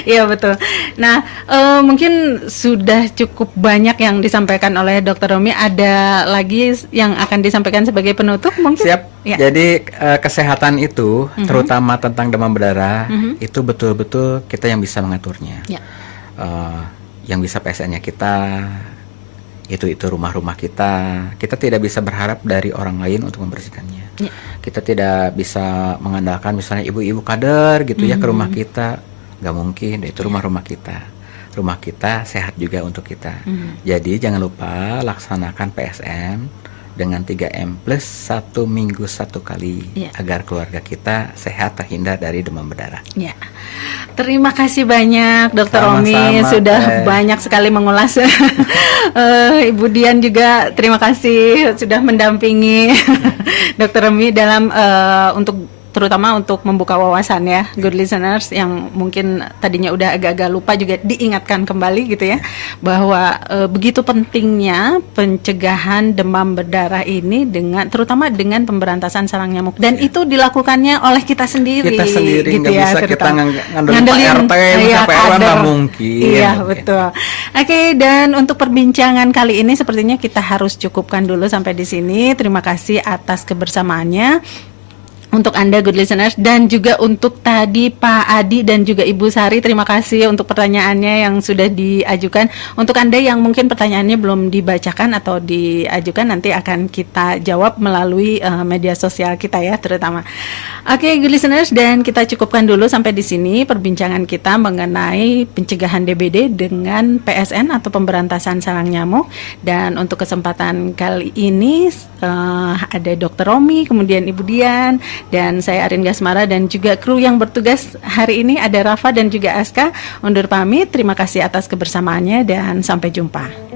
Iya betul. Nah, mungkin sudah cukup banyak yang disampaikan oleh Dr. Romi. Ada lagi yang akan disampaikan sebagai penutup mungkin? Siap. Ya. Jadi kesehatan itu, terutama tentang demam berdarah, itu betul-betul kita yang bisa mengaturnya. Ya. Yang bisa PSN-nya kita. Itu rumah-rumah kita tidak bisa berharap dari orang lain untuk membersihkannya. Kita tidak bisa mengandalkan misalnya ibu-ibu kader gitu ya ke rumah kita, nggak mungkin. Itu rumah-rumah kita sehat juga untuk kita. Jadi jangan lupa laksanakan PSN dengan 3M plus 1 minggu 1 kali agar keluarga kita sehat, terhindar dari demam berdarah. Terima kasih banyak Dr. Romi sudah banyak sekali mengulas. Ibu Dian juga terima kasih sudah mendampingi Dr. Romi dalam terutama untuk membuka wawasan ya, good listeners, yang mungkin tadinya udah agak-agak lupa juga diingatkan kembali gitu ya, bahwa begitu pentingnya pencegahan demam berdarah ini terutama dengan pemberantasan sarang nyamuk, dan itu dilakukannya oleh kita sendiri gitu ya, bisa kita ngandelin Pak RT, Pak RW nggak mungkin. Iya betul. Oke, dan untuk perbincangan kali ini sepertinya kita harus cukupkan dulu sampai di sini. Terima kasih atas kebersamaannya. Untuk Anda good listeners, dan juga untuk tadi Pak Adi dan juga Ibu Sari, terima kasih untuk pertanyaannya yang sudah diajukan. Untuk Anda yang mungkin pertanyaannya belum dibacakan atau diajukan, nanti akan kita jawab melalui media sosial kita ya terutama. Oke, good listeners, dan kita cukupkan dulu sampai di sini perbincangan kita mengenai pencegahan DBD dengan PSN atau pemberantasan sarang nyamuk. Dan untuk kesempatan kali ini ada Dr. Romi, kemudian Ibu Dian, dan saya Arin Gasmara, dan juga kru yang bertugas hari ini ada Rafa dan juga Aska. Undur pamit, terima kasih atas kebersamaannya dan sampai jumpa.